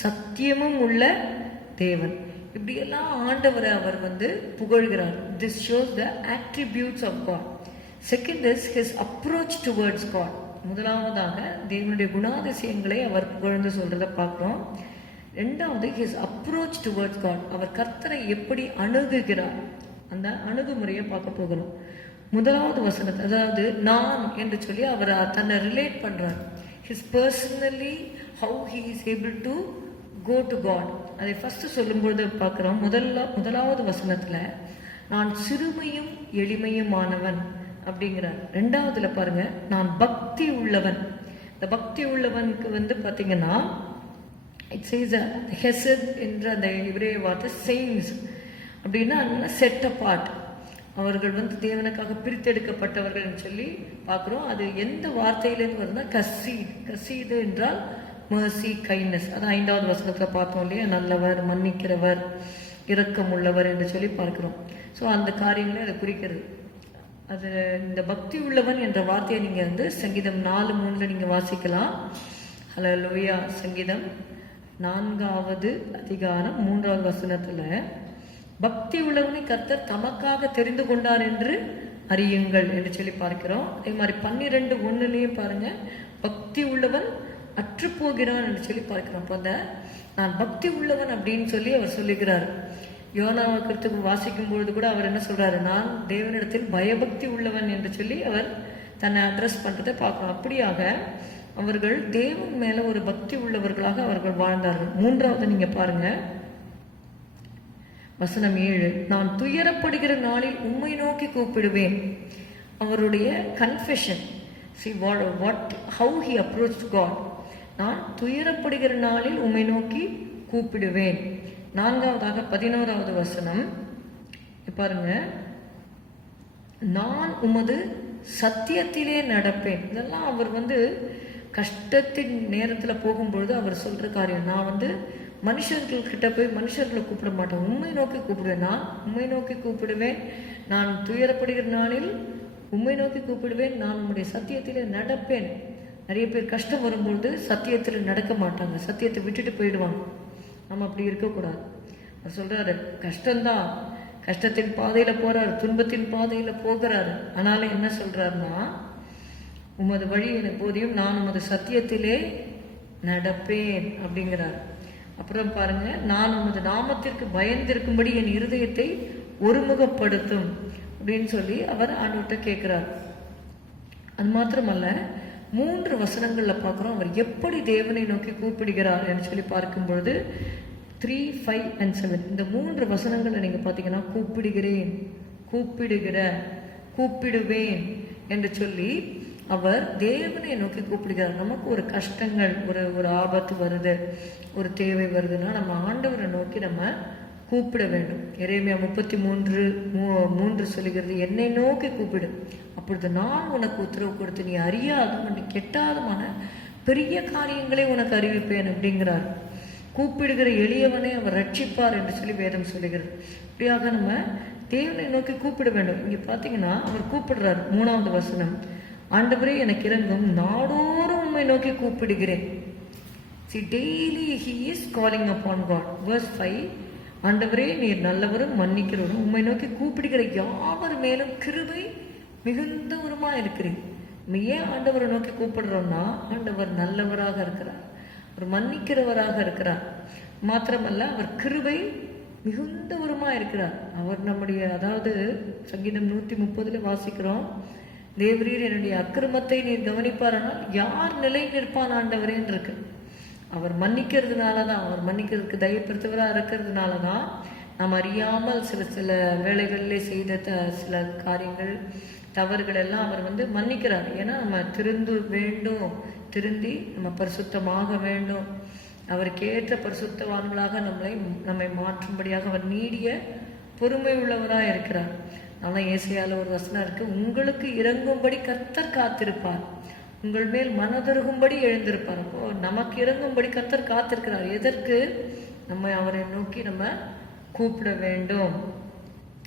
சத்தியமும் உள்ள தேவன். இப்படியெல்லாம் ஆண்டவரை அவர் புகழ்கிறார். This shows the attributes of God. Second is his approach towards God. முதலாவதாக தேவனுடைய குணாதிசயங்களை அவர் புகழ்ந்து சொல்றதை பார்க்கிறோம். ரெண்டாவது his approach towards God. அவர் கர்த்தரை எப்படி அணுகுகிறார், அந்த அணுகுமுறையை பார்க்க போகிறோம். முதலாவது வசனத்தை, அதாவது நான் என்று சொல்லி அவர் தன்னை ரிலேட் பண்றார். his personally how he is able to go to God. அதை ஃபர்ஸ்ட் சொல்லும்பொழுது பார்க்கிறோம். முதலாவது வசனத்துல நான் சிறுமையும் எளிமையுமானவன் அப்படிங்கிறார். ரெண்டாவதுல பாருங்க, நான் பக்தி உள்ளவன். இந்த பக்தி உள்ளவனுக்கு பார்த்தீங்கன்னா இட் சேஸ் ஹெசத் என்ற அந்த இவரே வார்த்தை செயின்ஸ் அப்படின்னா செட் அபார்ட், அவர்கள் தேவனுக்காக பிரித்தெடுக்கப்பட்டவர்கள் சொல்லி பார்க்குறோம். அது எந்த வார்த்தையிலேருந்து வருதுன்னா கசீத். கசீது என்றால் மர்சி, கைண்ட்னஸ். அது 5வது வசனத்தில் பார்த்தோம் இல்லையா, நல்லவர் மன்னிக்கிறவர் இரக்கம் உள்ளவர் என்று சொல்லி பார்க்கிறோம். ஸோ அந்த காரியங்களே அதை குறிக்கிறது. அது இந்த பக்தி உள்ளவன் என்ற வார்த்தையை நீங்கள் சங்கீதம் 4:3 நீங்கள் வாசிக்கலாம். ஹல்லேலூயா. சங்கீதம் 4வது அதிகாரம் 3வது வசனத்தில், பக்தி உள்ளவனை கர்த்தர் தமக்காக தெரிந்து கொண்டார் என்று அறியுங்கள் என்று சொல்லி பார்க்கிறோம். அதே மாதிரி 12:1 பாருங்க, பக்தி உள்ளவன் அற்று போகிறான் என்று சொல்லி பார்க்கிறோம். அப்போ நான் பக்தி உள்ளவன் அப்படின்னு சொல்லி அவர் சொல்லுகிறார். யோனாவுக்கு வாசிக்கும் பொழுது கூட அவர் என்ன சொல்றாரு, நான் தேவனிடத்தில் பயபக்தி உள்ளவன் என்று சொல்லி அவர் தன்னை அட்ரஸ் பண்றதை பார்க்கிறோம். அப்படியாக அவர்கள் தேவன் மேல ஒரு பக்தி உள்ளவர்களாக அவர்கள் வாழ்ந்தார்கள். 3வது நீங்க பாருங்க, வசனம் 7, நான் துயரப்படுகிற நாளில் உம்மை நோக்கி கூப்பிடுவேன். அவருடைய confession, see how he approached God. நான் துயரப்படுகிற நாளில் உம்மை நோக்கி கூப்பிடுவேன். 4வதாக 11வது வசனம் பாருங்க, நான் உமது சத்தியத்திலே நடப்பேன். இதெல்லாம் அவர் கஷ்டத்தின் நேரத்தில் போகும்பொழுது அவர் சொல்ற காரியம். நான் மனுஷர்கள்கிட்ட போய் மனுஷர்களை கூப்பிட மாட்டேன், உண்மை நோக்கி கூப்பிடுவேன். நான் உண்மை நோக்கி கூப்பிடுவேன். நான் துயரப்படுகிற நாளில் உண்மை நோக்கி கூப்பிடுவேன். நான் உம்முடைய சத்தியத்திலே நடப்பேன். நிறைய பேர் கஷ்டம் வரும்பொழுது சத்தியத்தில் நடக்க மாட்டாங்க, சத்தியத்தை விட்டுட்டு போயிடுவாங்க. நம்ம அப்படி இருக்கக்கூடாது. அவர் சொல்றாரு, கஷ்டம்தான், கஷ்டத்தின் பாதையில போறாரு, துன்பத்தின் பாதையில போகிறாரு. ஆனாலும் என்ன சொல்றாருன்னா, உமது வழி எனக்கு போதியும், நான் உமது சத்தியத்திலே நடப்பேன் அப்படிங்கிறார். அப்புறம் பாருங்க, நான் உமது நாமத்திற்கு பயந்திருக்கும்படி என் இருதயத்தை ஒருமுகப்படுத்தும் அப்படின்னு சொல்லி அவர் ஆண்டவர்கிட்ட கேட்கிறார். அது மாத்திரமல்ல, 3 வசனங்கள்ல பார்க்கிறோம் அவர் எப்படி தேவனை நோக்கி கூப்பிடுகிறார் என்று சொல்லி பார்க்கும் பொழுது 3, 5 and 7 இந்த 3 வசனங்கள்ல நீங்க பாத்தீங்கன்னா, கூப்பிடுகிறேன், கூப்பிடுகிற, கூப்பிடுவேன் என்று சொல்லி அவர் தேவனை நோக்கி கூப்பிடுகிறார். நமக்கு ஒரு கஷ்டங்கள், ஒரு ஆபத்து வருது, ஒரு தேவை வருதுன்னா நம்ம ஆண்டவரை நோக்கி நம்ம கூப்பிட வேண்டும். எரேமியா 33:3 சொல்லுகிறது, என்னை நோக்கி கூப்பிடு, அப்பொழுது நான் உனக்கு உத்தரவு கொடுத்து நீ அறியாதும் கெட்டாதுமான பெரிய காரியங்களை உனக்கு அறிவிப்பேன் அப்படிங்கிறார். கூப்பிடுகிற எளியவனை அவர் ரட்சிப்பார் என்று சொல்லி வேதம் சொல்லுகிறது. இப்படியாக நம்ம தேவனை நோக்கி கூப்பிட வேண்டும். இங்க பாத்தீங்கன்னா அவர் கூப்பிடுறார். 3வது வசனம், ஆண்டவரே எனக்கு இறங்கும், நாடோறும் உம்மை நோக்கி கூப்பிடுகிறேன். See, daily he is calling upon God. Verse 5, ஆண்டவரே நீர் நல்லவரும் மன்னிக்கிறவரும், உம்மை நோக்கி கூப்பிடுகிற யாவர் மேலும் கிருபை மிகுந்தவருமா இருக்கிறேன். நம்ம ஏன் ஆண்டவரை நோக்கி கூப்பிடுறோம்னா, ஆண்டவர் நல்லவராக இருக்கிறார், அவர் மன்னிக்கிறவராக இருக்கிறார். மாத்திரமல்ல, அவர் கிருபை மிகுந்தவருமா இருக்கிறார். அவர் நம்முடைய, அதாவது சங்கீதம் 130 வாசிக்கிறோம், தேவரீர் என்னுடைய அக்கிரமத்தை நீர் கவனிப்பாரானால் யார் நிலை நிற்பான் ஆண்டவரேன்னு இருக்கு. அவர் மன்னிக்கிறதுனால தான், அவர் மன்னிக்கிறதுக்கு தயப்படுத்துவராக இருக்கிறதுனால தான் நாம் அறியாமல் சில வேளைகளிலே செய்த சில காரியங்கள், தவறுகள் எல்லாம் அவர் மன்னிக்கிறார். ஏன்னா நம்ம திருந்தி நம்ம பரிசுத்தமாக வேண்டும். அவருக்கு ஏற்ற பரிசுத்தவான்களாக நம்மை மாற்றும்படியாக அவர் நீடிய பொறுமை உள்ளவராக இருக்கிறார். ஆனால் ஏசாயால ஒரு வசனம் இருக்கு, உங்களுக்கு இறங்கும்படி கர்த்தர் காத்திருப்பார், உங்கள் மேல் மனதுருகும்படி எழுந்திருப்பார். அப்போ நமக்கு இறங்கும்படி கர்த்தர் காத்திருக்கிறார். எதற்கு? நம்ம அவரை நோக்கி நம்ம கூப்பிட வேண்டும்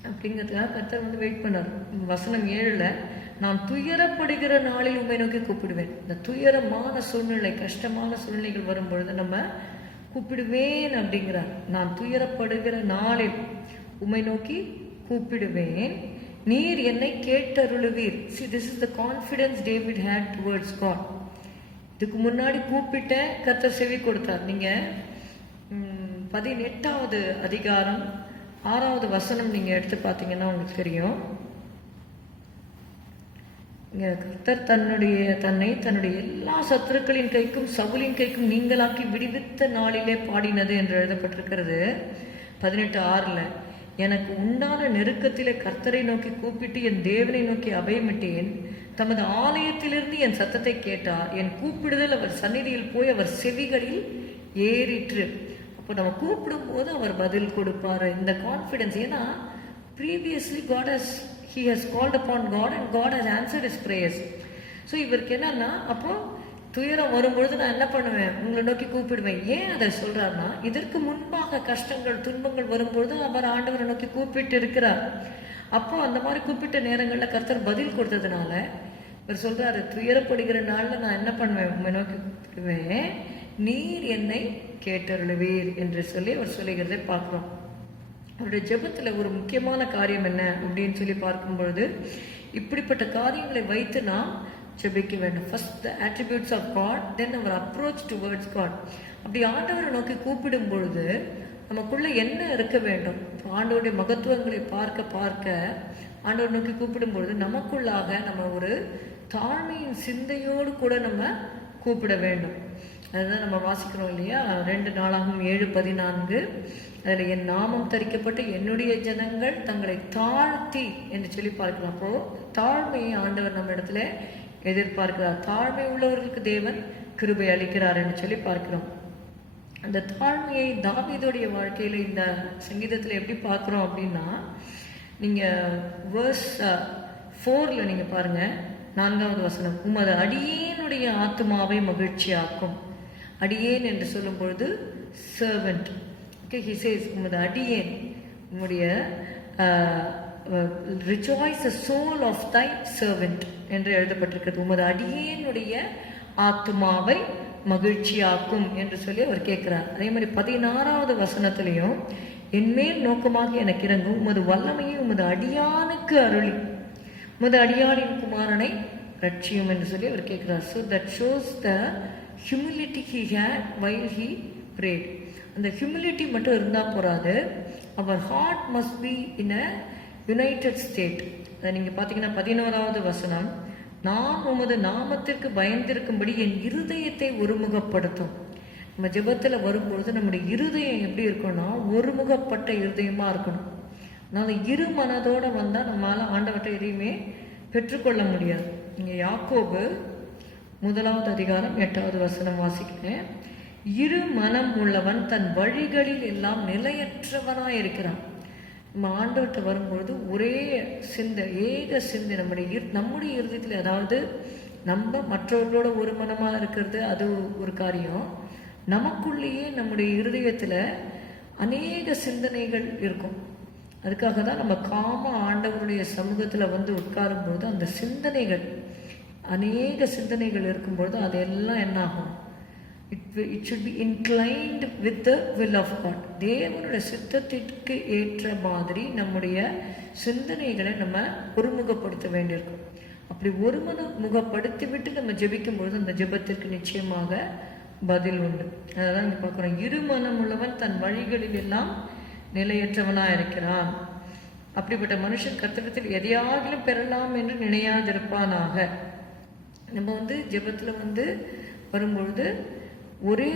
அப்படிங்கிறதுக்காக கர்த்தர் வெயிட் பண்ணார். வசனம் 7, நான் துயரப்படுகிற நாளில் உண்மை நோக்கி கூப்பிடுவேன். இந்த துயரமான சூழ்நிலை, கஷ்டமான சூழ்நிலைகள் வரும் பொழுது நம்ம கூப்பிடுவேன் அப்படிங்கிறார். நான் துயரப்படுகிற நாளில் உம்மை நோக்கி கூப்பிடுவேன், நீர் என்னை கேட்டருளுவீர். See, this is the confidence David had towards God. இதுக்கு முன்னாடி கூப்பிட்ட கர்த்தர் செவி கொடுத்தார். நீங்க 18வது அதிகாரம் 6வது வசனம் நீங்க எடுத்து பார்த்தீங்கன்னா உங்களுக்கு தெரியும். கர்த்தர் தன்னுடைய எல்லா சத்துருக்களின் கைக்கும் சவுலின் கைக்கும் நீங்களாக்கி விடுவித்த நாளிலே பாடினது என்று எழுதப்பட்டிருக்கிறது. 18:6 எனக்கு உண்டான நெருக்கத்திலே கர்த்தரை நோக்கி கூப்பிட்டு என் தேவனை நோக்கி அபயமிட்டேன். தமது ஆலயத்திலிருந்து என் சத்தத்தை கேட்டார். என் கூப்பிடுதல் அவர் சந்நிதியில் போய் அவர் செவிகளில் ஏறிற்று. அப்போ நம்ம கூப்பிடும் போது அவர் பதில் கொடுப்பாரு. இந்த கான்ஃபிடன்ஸ், ஏன்னா previously he has called upon God and God has answered his prayers. So இவருக்கு என்னன்னா, அப்போ துயரம் வரும்பொழுது நான் என்ன பண்ணுவேன், உங்களை நோக்கி கூப்பிடுவேன். ஏன் அதை சொல்றாருன்னா, இதற்கு முன்பாக கஷ்டங்கள் துன்பங்கள் வரும்பொழுது அவர் ஆண்டவரை நோக்கி கூப்பிட்டு இருக்கிறார். அப்போ அந்த மாதிரி கூப்பிட்ட நேரங்களில் கர்த்தர் பதில் கொடுத்ததுனால இவர் சொல்றாரு, துயரப்படுகிற நாளில் நான் என்ன பண்ணுவேன், உண்மை நோக்கி கூப்பிடுவேன், நீர் என்னை கேட்டருளுவீர் என்று சொல்லி அவர் சொல்லுகிறதை பார்க்கிறோம். அவருடைய ஜெபத்தில் ஒரு முக்கியமான காரியம் என்ன அப்படின்னு சொல்லி பார்க்கும்பொழுது, இப்படிப்பட்ட காரியங்களை வைத்து நாம் ஜெபிக்க வேண்டும். First the attributes of God, then our approach towards God. அப்படி ஆண்டவரை நோக்கி கூப்பிடும் பொழுது நமக்குள்ள என்ன இருக்க வேண்டும்? ஆண்டவருடைய மகத்துவங்களை பார்க்க ஆண்டவர் நோக்கி கூப்பிடும் பொழுது நமக்குள்ளாக நம்ம ஒரு தாழ்மையின் சிந்தையோடு கூட நம்ம கூப்பிட வேண்டும். அதுதான் நம்ம வாசிக்கிறோம் இல்லையா, 2 நாளாகும் 7:14, அதில் என் நாமம் தரிக்கப்பட்டு என்னுடைய ஜனங்கள் தங்களை தாழ்த்தி என்று சொல்லி பார்க்கிறோம். அப்போ தாழ்மையை ஆண்டவர் நம்ம இடத்துல எதிர்பார்க்கிறார். தாழ்மை உள்ளவர்களுக்கு தேவன் கிருபை அளிக்கிறார் என்று சொல்லி பார்க்கிறோம். அந்த தாழ்மையை தாவீதுடைய வாழ்க்கையில இந்த சங்கீதத்தில் எப்படி பார்க்கிறோம் அப்படின்னா, நீங்க வேர்ஸ் 4 நீங்க பாருங்க, 4வது வசனம், உமது அடியேனுடைய ஆத்மாவை மகிழ்ச்சியாக்கும். அடியேன் என்று சொல்லும் பொழுது சர்வெண்ட். ஓகே, ஹி சேஸ் உமது அடியேன், உம்முடைய rejoice the soul of thy servant என்று எழுதப்பட்டிருக்கிறது. உமது அடியேனுடைய ஆத்மாவை மகிழ்ச்சியாக்கும் என்று சொல்லி அவர் கேட்கிறார். அதே மாதிரி 16வது வசனத்திலையும், என்மேல் நோக்கமாக எனக்கு இறங்கும், உமது வல்லமையை உமது அடியானுக்கு அருளி உமது அடியானின் குமாரனை ரட்சியும் என்று சொல்லி அவர் கேட்கிறார். So that shows the humility he had while he prayed. அந்த ஹியூமிலிட்டி மட்டும் இருந்தால் போறாது, அவர் heart must be in a united state. அதை நீங்கள் பார்த்தீங்கன்னா 11வது வசனம், நான் உமது நாமத்திற்கு பயந்திருக்கும்படி என் இருதயத்தை ஒருமுகப்படுத்தும். நம்ம ஜெபத்தில் வரும்பொழுது நம்முடைய இருதயம் எப்படி இருக்கணும்னா, ஒருமுகப்பட்ட இருதயமாக இருக்கணும். அதனால இரு மனதோடு வந்தால் நம்மளால் ஆண்டவற்றை எதையுமே பெற்றுக்கொள்ள முடியாது. இங்கே யாக்கோபு 1வது அதிகாரம் 8வது வசனம் வாசிக்கிறேன். இரு மனம் உள்ளவன் தன் வழிகளில் எல்லாம் நிலையற்றவனாக இருக்கிறான். நம்ம ஆண்டவர்கிட்ட வரும்பொழுது ஒரே சிந்தை, ஏக சிந்தை நம்முடைய இருதயத்தில், அதாவது நம்ம மற்றவர்களோட ஒரு மனமாக இருக்கிறது அது ஒரு காரியம், நமக்குள்ளேயே நம்முடைய இருதயத்தில் அநேக சிந்தனைகள் இருக்கும். அதுக்காக தான் நம்ம ஆண்டவருடைய சமூகத்தில் உட்காரும்போது அந்த சிந்தனைகள், அநேக சிந்தனைகள் இருக்கும்பொழுது அதெல்லாம் என்ன ஆகும், it should be inclined with the will of God. தேவனுடைய சித்தத்திற்கு ஏற்ற மாதிரி நம்முடைய சிந்தனைகளை நம்ம ஒருமுகப்படுத்த வேண்டியிருக்கும். அப்படி ஒருமுகப்படுத்தி விட்டு நம்ம ஜெபிக்கும் பொழுது அந்த ஜெபத்திற்கு நிச்சயமாக பதில் உண்டு. அதான் இங்கே பார்க்குறோம், இருமனம் உள்ளவன் தன் வழிகளில் எல்லாம் நிலையற்றவனாக இருக்கிறான். அப்படிப்பட்ட மனுஷன் கர்த்தரிடத்தில் எதையாகிலும் பெறலாம் என்று நினையாதிருப்பானாக. நம்ம ஜெபத்தில் வரும்பொழுது ஒரே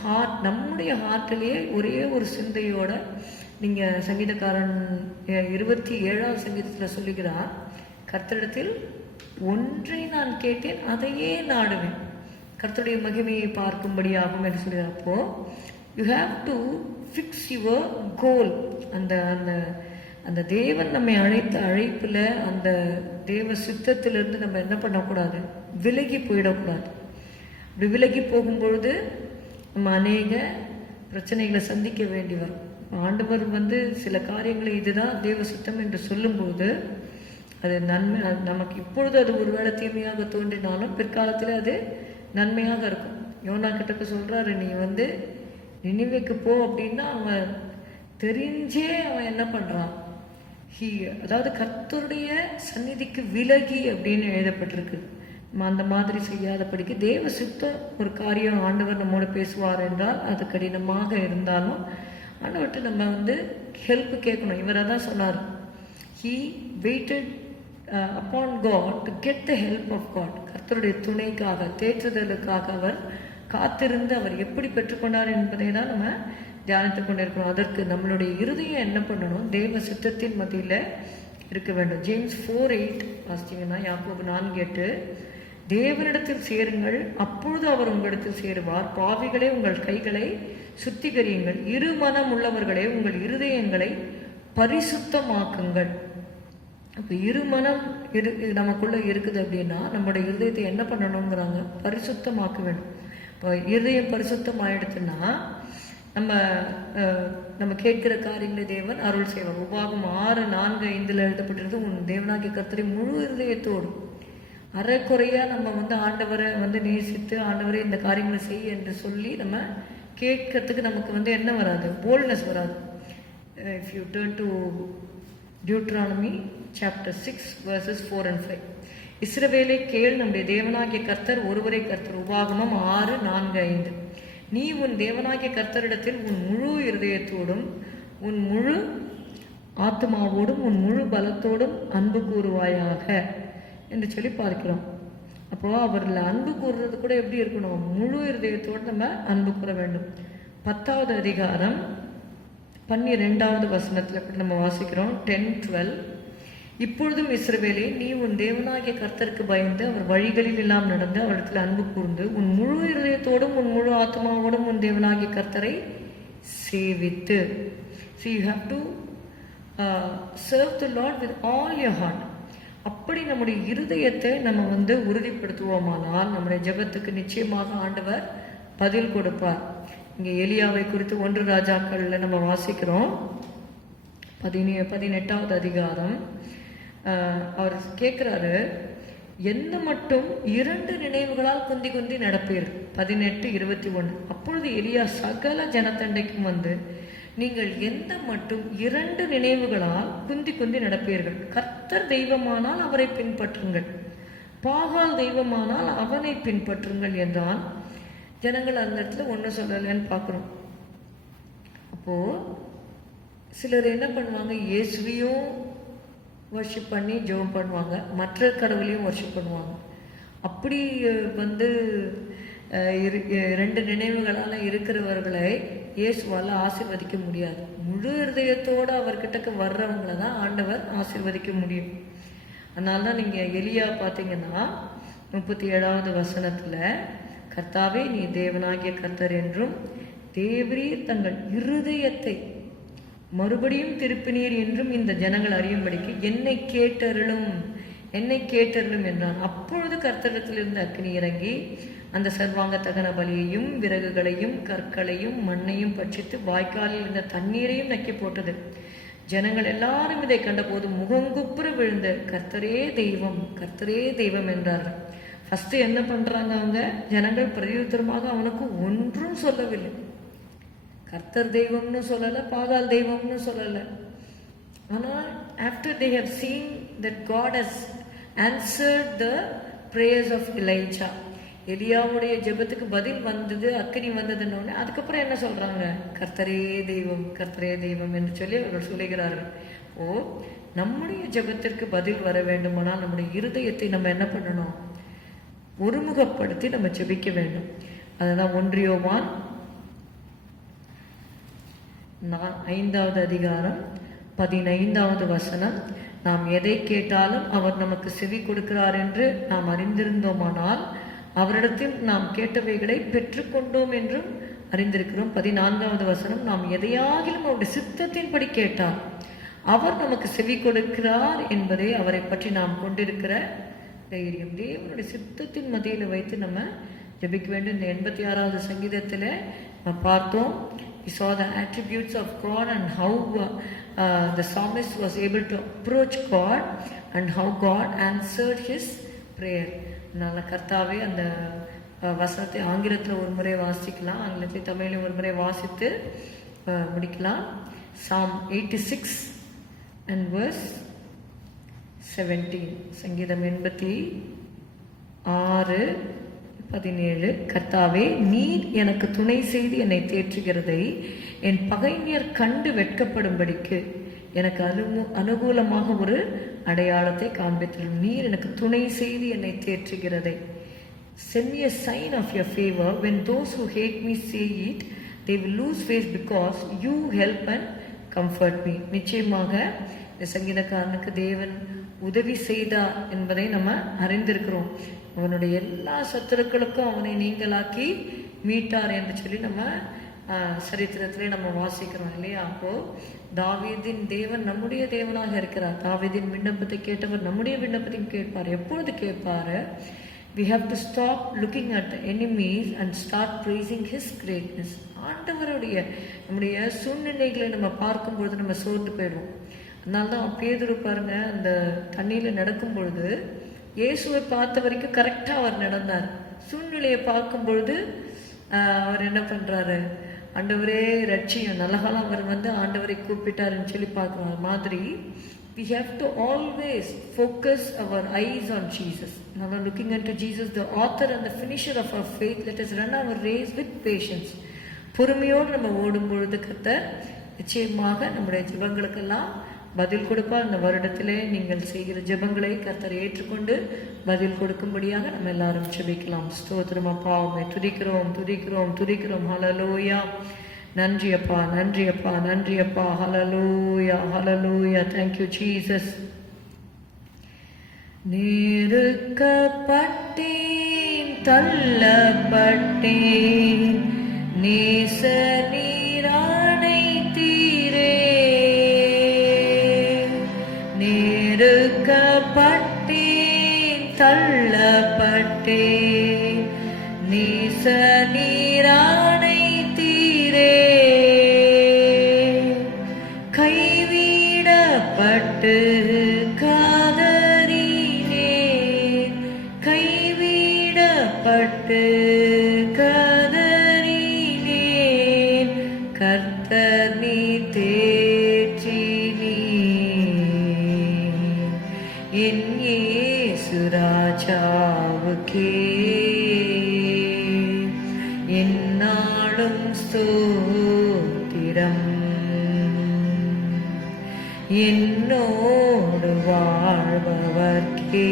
ஹார்ட், நம்முடைய ஹார்ட்டிலேயே ஒரே ஒரு சிந்தையோட, நீங்கள் சங்கீதக்காரன் 27ஆம் சங்கீதத்தில் சொல்லுகிறார், கர்த்தரிடத்தில் ஒன்றை நான் கேட்டேன் அதையே நாடுவேன், கர்த்தருடைய மகிமையை பார்க்கும்படியாகும் என்று சொல்கிறார். அப்போ you have to fix your goal. அந்த அந்த அந்த தேவன் நம்மை அழைத்த அழைப்பில், அந்த தேவ சித்தத்திலிருந்து நம்ம என்ன பண்ணக்கூடாது, விலகி போயிடக்கூடாது. அப்படி விலகி போகும்பொழுது நம்ம அநேக பிரச்சனைகளை சந்திக்க வேண்டி வரும். ஆண்டவர் சில காரியங்களை இதுதான் தேவ சித்தம் என்று சொல்லும்போது அது நன்மை, நமக்கு இப்பொழுது அது ஒருவேளை தீமையாக தோன்றினாலும் பிற்காலத்தில் அது நன்மையாக இருக்கும். யோனா கிட்டக்க சொல்கிறாரு, நீ நினிவேக்கு போ அப்படின்னா அவன் தெரிஞ்சே அவன் என்ன பண்ணுறான், அதாவது கர்த்தருடைய சந்நிதிக்கு விலகி அப்படின்னு எழுதப்பட்டிருக்கு. நம்ம அந்த மாதிரி செய்யாதபடிக்கு தேவ சித்தம் ஒரு காரியம் ஆண்டவர் நம்மோட பேசுவார் என்றால் அது கடினமாக இருந்தாலும் ஆண்டவர்கிட்ட நம்ம ஹெல்ப் கேட்கணும். இவரை தான் சொன்னார், he waited upon God to get the help of God. கர்த்தருடைய துணைக்காக, தேற்றுதலுக்காக அவர் காத்திருந்து அவர் எப்படி பெற்றுக்கொண்டார் என்பதை தான் நம்ம தியானித்து கொண்டிருக்கிறோம். அதற்கு நம்மளுடைய இருதயம் என்ன பண்ணணும், தேவ சித்தத்தின் மத்தியில் இருக்க வேண்டும். ஜேம்ஸ் 4:8 வாசித்தீங்கன்னா, யாக்கோபு 4:8, தேவனிடத்தில் சேருங்கள், அப்பொழுது அவர் உங்களிடத்தில் சேருவார். பாவிகளே உங்கள் கைகளை சுத்திகரியுங்கள், இருமனம் உள்ளவர்களே உங்கள் இருதயங்களை பரிசுத்தமாக்குங்கள். இப்போ இருமனம் நமக்குள்ள இருக்குது அப்படின்னா நம்மளுடைய இருதயத்தை என்ன பண்ணணுங்கிறாங்க, பரிசுத்தமாக்க வேண்டும். இப்போ இருதயம் பரிசுத்தம் ஆயிடுச்சுன்னா நம்ம கேட்கிற காரியங்களை தேவன் அருள் செய்வார். உபாகம் 6:4-5 எழுதப்பட்டிருக்கு, உன் தேவனாகிய கர்த்தரை முழு இருதயத்தோடு, அரைக்குறையா நம்ம ஆண்டவரை நேசித்து ஆண்டவரை இந்த காரியங்களை செய்ய என்று சொல்லி நம்ம கேட்கறதுக்கு நமக்கு என்ன வராது, போல்ட்னஸ் வராது. If you turn to Deuteronomy chapter 6 verses 4 and 5, இஸ்ரவேலே கேள், நம்முடைய தேவனாகிய கர்த்தர் ஒருவரே கர்த்தர். உபாகமம் 6:4-5, நீ உன் தேவனாகிய கர்த்தரிடத்தில் உன் முழு இருதயத்தோடும் உன் முழு ஆத்மாவோடும் உன் முழு பலத்தோடும் அன்பு கூறுவாயாக என்று சொல்லி பார்க்கிறோம். அப்போ அவரில் அன்பு கூறுறது கூட எப்படி இருக்கணும், முழு இருதயத்தோடு நம்ம அன்பு கூற வேண்டும். 10வது அதிகாரம் 12வது வசனத்தில் எப்படி நம்ம வாசிக்கிறோம், 10-12, இப்பொழுதும் இஸ்ரவேலே, நீ உன் தேவனாகிய கர்த்தருக்கு பயந்து அவர் வழிகளில் எல்லாம் நடந்து அவரிடத்தில் அன்பு கூர்ந்து உன் முழு இருதயத்தோடும் உன் முழு ஆத்மாவோடும் உன் தேவனாகிய கர்த்தரை சேவித்து. So you have to serve the Lord with all your heart. அப்படி நம்முடைய இருதயத்தை நம்ம உறுதிப்படுத்துவோமானால் நம்முடைய ஜெபத்துக்கு நிச்சயமாக ஆண்டவர் பதில் கொடுப்பார். இங்கே எலியாவை குறித்து 1 ராஜாக்கள்ல நம்ம வாசிக்கிறோம், 18வது அதிகாரம். அவர் கேட்குறாரு, என்ன மட்டும் 2 நினைவுகளால் குந்தி குந்தி நடப்பீர். 18:21, அப்பொழுது எலியா சகல ஜனத்தண்டைக்கும் நீங்கள் எந்த மட்டும் 2 நினைவுகளால் குந்தி குந்தி நடப்பீர்கள். கர்த்தர் தெய்வமானால் அவரை பின்பற்றுங்கள், பாகால் தெய்வமானால் அவனை பின்பற்றுங்கள் என்றான். ஜனங்கள் அந்த இடத்துல ஒன்றும் சொல்லலைன்னு பார்க்குறோம். அப்போது சிலர் என்ன பண்ணுவாங்க, இயேசுவையும் வர்ஷிப் பண்ணி ஜெபம் பண்ணுவாங்க, மற்ற கடவுளையும் வர்ஷிப் பண்ணுவாங்க. அப்படி 2 நினைவுகளால் இருக்கிறவர்களை இயேசுவால் ஆசீர்வதிக்க முடியாது. முழு இருதயத்தோடு அவர்கிட்டக்கு வர்றவங்களை தான் ஆண்டவர் ஆசீர்வதிக்க முடியும். அதனால தான் நீங்கள் எலியா பார்த்தீங்கன்னா 37வது வசனத்தில், கர்த்தாவே நீ தேவனாகிய கர்த்தர் என்றும் தேவரீர் தங்கள் இருதயத்தை மறுபடியும் திருப்பினீர் என்றும் இந்த ஜனங்கள் அறியும்படிக்கு என்னை கேட்டருளும் என்றான். அப்பொழுது கர்த்தரிடத்திலிருந்து அக்கினி இறங்கி அந்த சர்வாங்க தகன பலியையும் விறகுகளையும் கற்களையும் மண்ணையும் பட்சித்து வாய்க்காலில் இருந்த தண்ணீரையும் நக்கி போட்டது. ஜனங்கள் எல்லாரும் இதை கண்டபோது முகங்குப்புற விழுந்த கர்த்தரே தெய்வம் என்றார்கள். ஃபஸ்ட்டு என்ன பண்ணுறாங்க அவங்க ஜனங்கள் பிரதியுத்தரமாக அவனுக்கு ஒன்றும் சொல்லவில்லை. கர்த்தர் தெய்வம்னு சொல்லலை, பாகால் தெய்வம்னு சொல்லலை. ஆனால் after they have seen that God has answered the prayers of Elijah, எலியாவுடைய ஜெபத்துக்கு பதில் வந்தது, அக்கினி வந்ததுன்னு அதுக்கப்புறம் என்ன சொல்றாங்க? கர்த்தரே தெய்வம், கர்த்தரே தெய்வம் என்று சொல்லி அவர்கள் சொல்லுகிறார்கள். நம்முடைய ஜெபத்திற்கு பதில் வர வேண்டுமானால் நம்முடைய இருதயத்தை நம்ம என்ன பண்ணணும்? ஒருமுகப்படுத்தி நம்ம ஜெபிக்க வேண்டும். அதுதான் 1 யோவான் 5வது அதிகாரம் 15வது வசனம். நாம் எதை கேட்டாலும் அவர் நமக்கு செவி கொடுக்கிறார் என்று நாம் அறிந்திருந்தோமானால் அவரிடத்தில் நாம் கேட்டவைகளை பெற்றுக்கொண்டோம் என்றும் அறிந்திருக்கிறோம். 14வது வசனம். நாம் எதையாகிலும் அவருடைய சித்தத்தின்படி கேட்டால் அவர் நமக்கு செவி கொடுக்கிறார் என்பதை அவரை பற்றி நாம் கொண்டிருக்கிற தைரியம். தேவனுடைய சித்தத்தின் மத்தியில் வைத்து நம்ம ஜெபிக்க வேண்டும். இந்த 86வது சங்கீதத்தில் நம்ம பார்த்தோம். We saw the attributes of God and how the psalmist was able to approach God and how God answered his prayer. அதனால கர்த்தாவே அந்த வசனத்தை ஆங்கிலத்தில் ஒரு முறை வாசிக்கலாம், ஆங்கிலத்தில் தமிழில் ஒரு முறை வாசித்து முடிக்கலாம். Psalm 86 and verse 17. சங்கீதம் 86:17. கர்த்தாவே, நீர் எனக்கு துணை செய்து என்னை தேற்றுகிறதை என் பகைஞர் கண்டு வெட்கப்படும்படிக்கு எனக்கு அனுகூலமாக ஒரு அடையாளத்தை காண்பித்தரும். நீர் எனக்கு துணை செய்து என்னை தேற்றுகிறதை. Send me a sign of your favor. When those who hate me say it, they will lose face because you help and comfort me. நிச்சயமாக இந்த சங்கீதக்காரனுக்கு தேவன் உதவி செய்தார் என்பதை நம்ம அறிந்திருக்கிறோம். அவனுடைய எல்லா சத்துருக்களுக்கும் அவனை நீங்களாக்கி மீட்டார் என்று சொல்லி நம்ம சரித்திரத்திலே நம்ம வாசிக்கிறோம் இல்லையா? அப்போ தாவீதின் தேவன் நம்முடைய தேவனாக இருக்கிறார். தாவீதின் விண்ணப்பத்தை கேட்டவர் நம்முடைய விண்ணப்பத்தையும் கேட்பார். எப்பொழுது கேட்பாரு? We have to stop looking at the enemies and start praising his greatness. ஆண்டவருடைய நம்முடைய சூழ்நிலைகளை நம்ம பார்க்கும்பொழுது நம்ம சோர்ந்து போயிடுவோம். அதனால தான் பேதுரு பாருங்க, அந்த தண்ணியில் நடக்கும் பொழுது இயேசுவை பார்த்த வரைக்கும் கரெக்டாக அவர் நடந்தார். சூழ்நிலையை பார்க்கும் பொழுது அவர் என்ன பண்ணுறாரு? ஆண்டவரே ரட்சியம், நல்ல காலம் அவர் வந்து ஆண்டவரை கூப்பிட்டாருன்னு சொல்லி பார்க்குற மாதிரி we have to always focus our eyes on Jesus. Now looking unto Jesus, the author and the finisher of our faith, let us run our race with patience. பொறுமையோடு நம்ம ஓடும் பொழுது கர்த்தர் நிச்சயமாக நம்முடைய ஜெபங்களுக்கெல்லாம் பதில் கொடுப்பார். இந்த வருடத்திலே நீங்கள் செய்கிற ஜெபங்களை கர்த்தர் ஏற்றுக்கொண்டு பதில் கொடுக்கும்படியாக நம்ம எல்லாரும் ஜெபிக்கலாம். ஸ்தோத்திரம் அப்பா, உம்மை துதிக்கிறோம் துதிக்கிறோம் துதிக்கிறோம். ஹல்லேலூயா. நன்றி அப்பா, நன்றி அப்பா, நன்றி அப்பா. ஹல்லேலூயா, ஹல்லேலூயா. Thank you Jesus. நெருக்கப்பட்டேன், தள்ளப்பட்டேன், நேச நீரானை தீரே. நெருக்கப்பட்டேன், தள்ளப்பட்டேன், நேச நீரானை தீரே. கைவிடப்பட்டு காதறினேன், கைவிடப்பட்டு காதறினேன். கர்த்தர் நீ தேற்றினீ என் இயேசு ராஜாவுக்கே என்னாலும் ஸ்தோத்திரம். என்னோடு வாழ்பவர்க்கே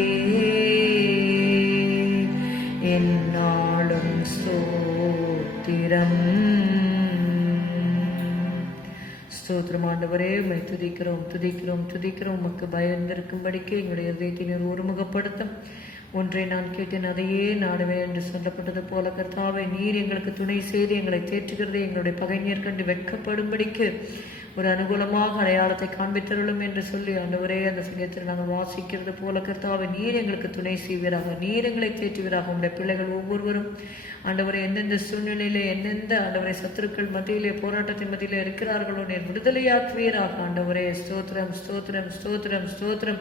என்னாலும் ஸ்தோத்திரம். ஸ்தோத்திரம் ஆண்டவரே, உம்மை துதிக்கிறோம் துதிக்கிறோம் துதிக்கிறோம். உமக்கு பயந்திருக்கும்படிக்கு எங்களுடைய இதயத்தினர் ஒருமுகப்படுத்தும். ஒன்றை நான் கேட்டேன், அதையே நாடுவேன் என்று சொல்லப்பட்டது போல கர்த்தாவே, நீர் எங்களுக்கு துணை செய்து எங்களை தேற்றுகிறதை எங்களுடைய பகைஞர் கண்டு வெட்கப்படும்படிக்கு ஒரு அனுகூலமாக அடையாளத்தை காண்பித்தருளும் என்று சொல்லி ஆண்டவரே, அந்த சங்கத்தில் நாங்கள் வாசிக்கிறது போல கர்த்தாவே, நீர் எங்களுக்கு துணை செய்வீராக, நீர் எங்களை தேற்றுவீராக. உங்களுடைய பிள்ளைகள் ஒவ்வொருவரும் ஆண்டவரை எந்தெந்த சூழ்நிலையிலே, எந்தெந்த ஆண்டவரை சத்துருக்கள் மத்தியிலே, போராட்டத்தின் மத்தியிலே இருக்கிறார்களோ நீர் விடுதலையாக்குவீராக. ஆண்டவரே, ஸ்தோத்திரம் ஸ்தோத்திரம் ஸ்தோத்திரம் ஸ்தோத்திரம்.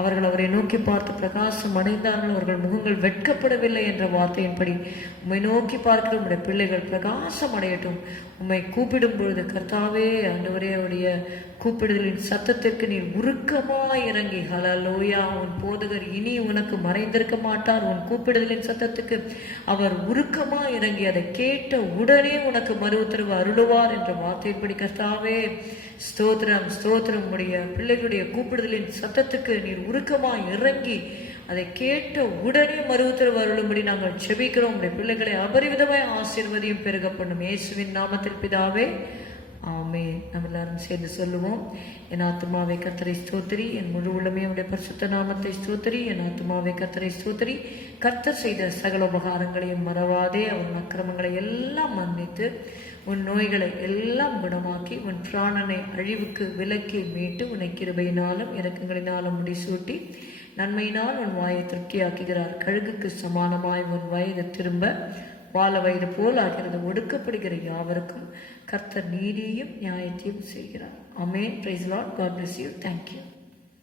அவர்கள் அவரை நோக்கி பார்த்து பிரகாசம் அடைந்தார்கள், அவர்கள் முகங்கள் வெட்கப்படவில்லை என்ற வார்த்தையின்படி உம்மை நோக்கி பார்க்கிற உம்முடைய பிள்ளைகள் பிரகாசம் அடையட்டும். உம்மை கூப்பிடும் பொழுது கர்த்தாவே ஆண்டவரே, அவருடைய கூப்பிடுதலின் சத்தத்திற்கு நீர் உருக்கமாய் இறங்கி, ஹல்லேலூயா, உன் போதகர் இனி உனக்கு மறைந்திருக்க மாட்டார். உன் கூப்பிடுதலின் சத்தத்துக்கு அவர் உருக்கமாய் இறங்கி அதை கேட்ட உடனே உனக்கு மறு உத்தரவு அருளுவார் என்ற வார்த்தையின்படி கர்த்தாவே, ஸ்தோத்திரம் ஸ்தோத்திரம். உடைய பிள்ளைகளுடைய கூப்பிடுதலின் சத்தத்துக்கு நீர் உருக்கமாய் இறங்கி அதை கேட்ட உடனே மறு உத்தரவு அருளும்படி நாங்கள் செபிக்கிறோம். உடைய பிள்ளைகளை அபரிவிதமாய் ஆசீர்வதியும் பெருக பண்ணும் இயேசுவின் நாமத்தில் பிதாவே, ஆமென். நம்ம எல்லாரும் சேர்ந்து சொல்லுவோம். என் ஆத்துமாவை கர்த்தரை ஸ்தோத்திரி, என் முழு உள்ளமே உடைய பரிசுத்த நாமத்தை ஸ்தோத்திரி. என் ஆத்துமாவை கர்த்தரை ஸ்தோத்திரி. கர்த்தர் செய்த சகல உபகாரங்களையும் மறவாதே. அவன் அக்கிரமங்களை எல்லாம் மன்னித்து உன் நோய்களை எல்லாம் குணமாக்கி உன் பிராணனை அழிவுக்கு விலக்கி மீட்டு உன்னை கிருபையினாலும் இரக்கங்களினாலும் முடிசூட்டி நன்மையினால் உன் வாயை திருப்தியாக்குகிறார். கழுகுக்கு சமானமாய் உன் வயது திரும்ப வாழ வயது போல் ஆகிறது. ஒடுக்கப்படுகிற யாவருக்கும் கர்த்தர் நீதியையும் நியாயத்தையும் செய்கிறார். Amen. Praise the Lord. God bless you. Thank you.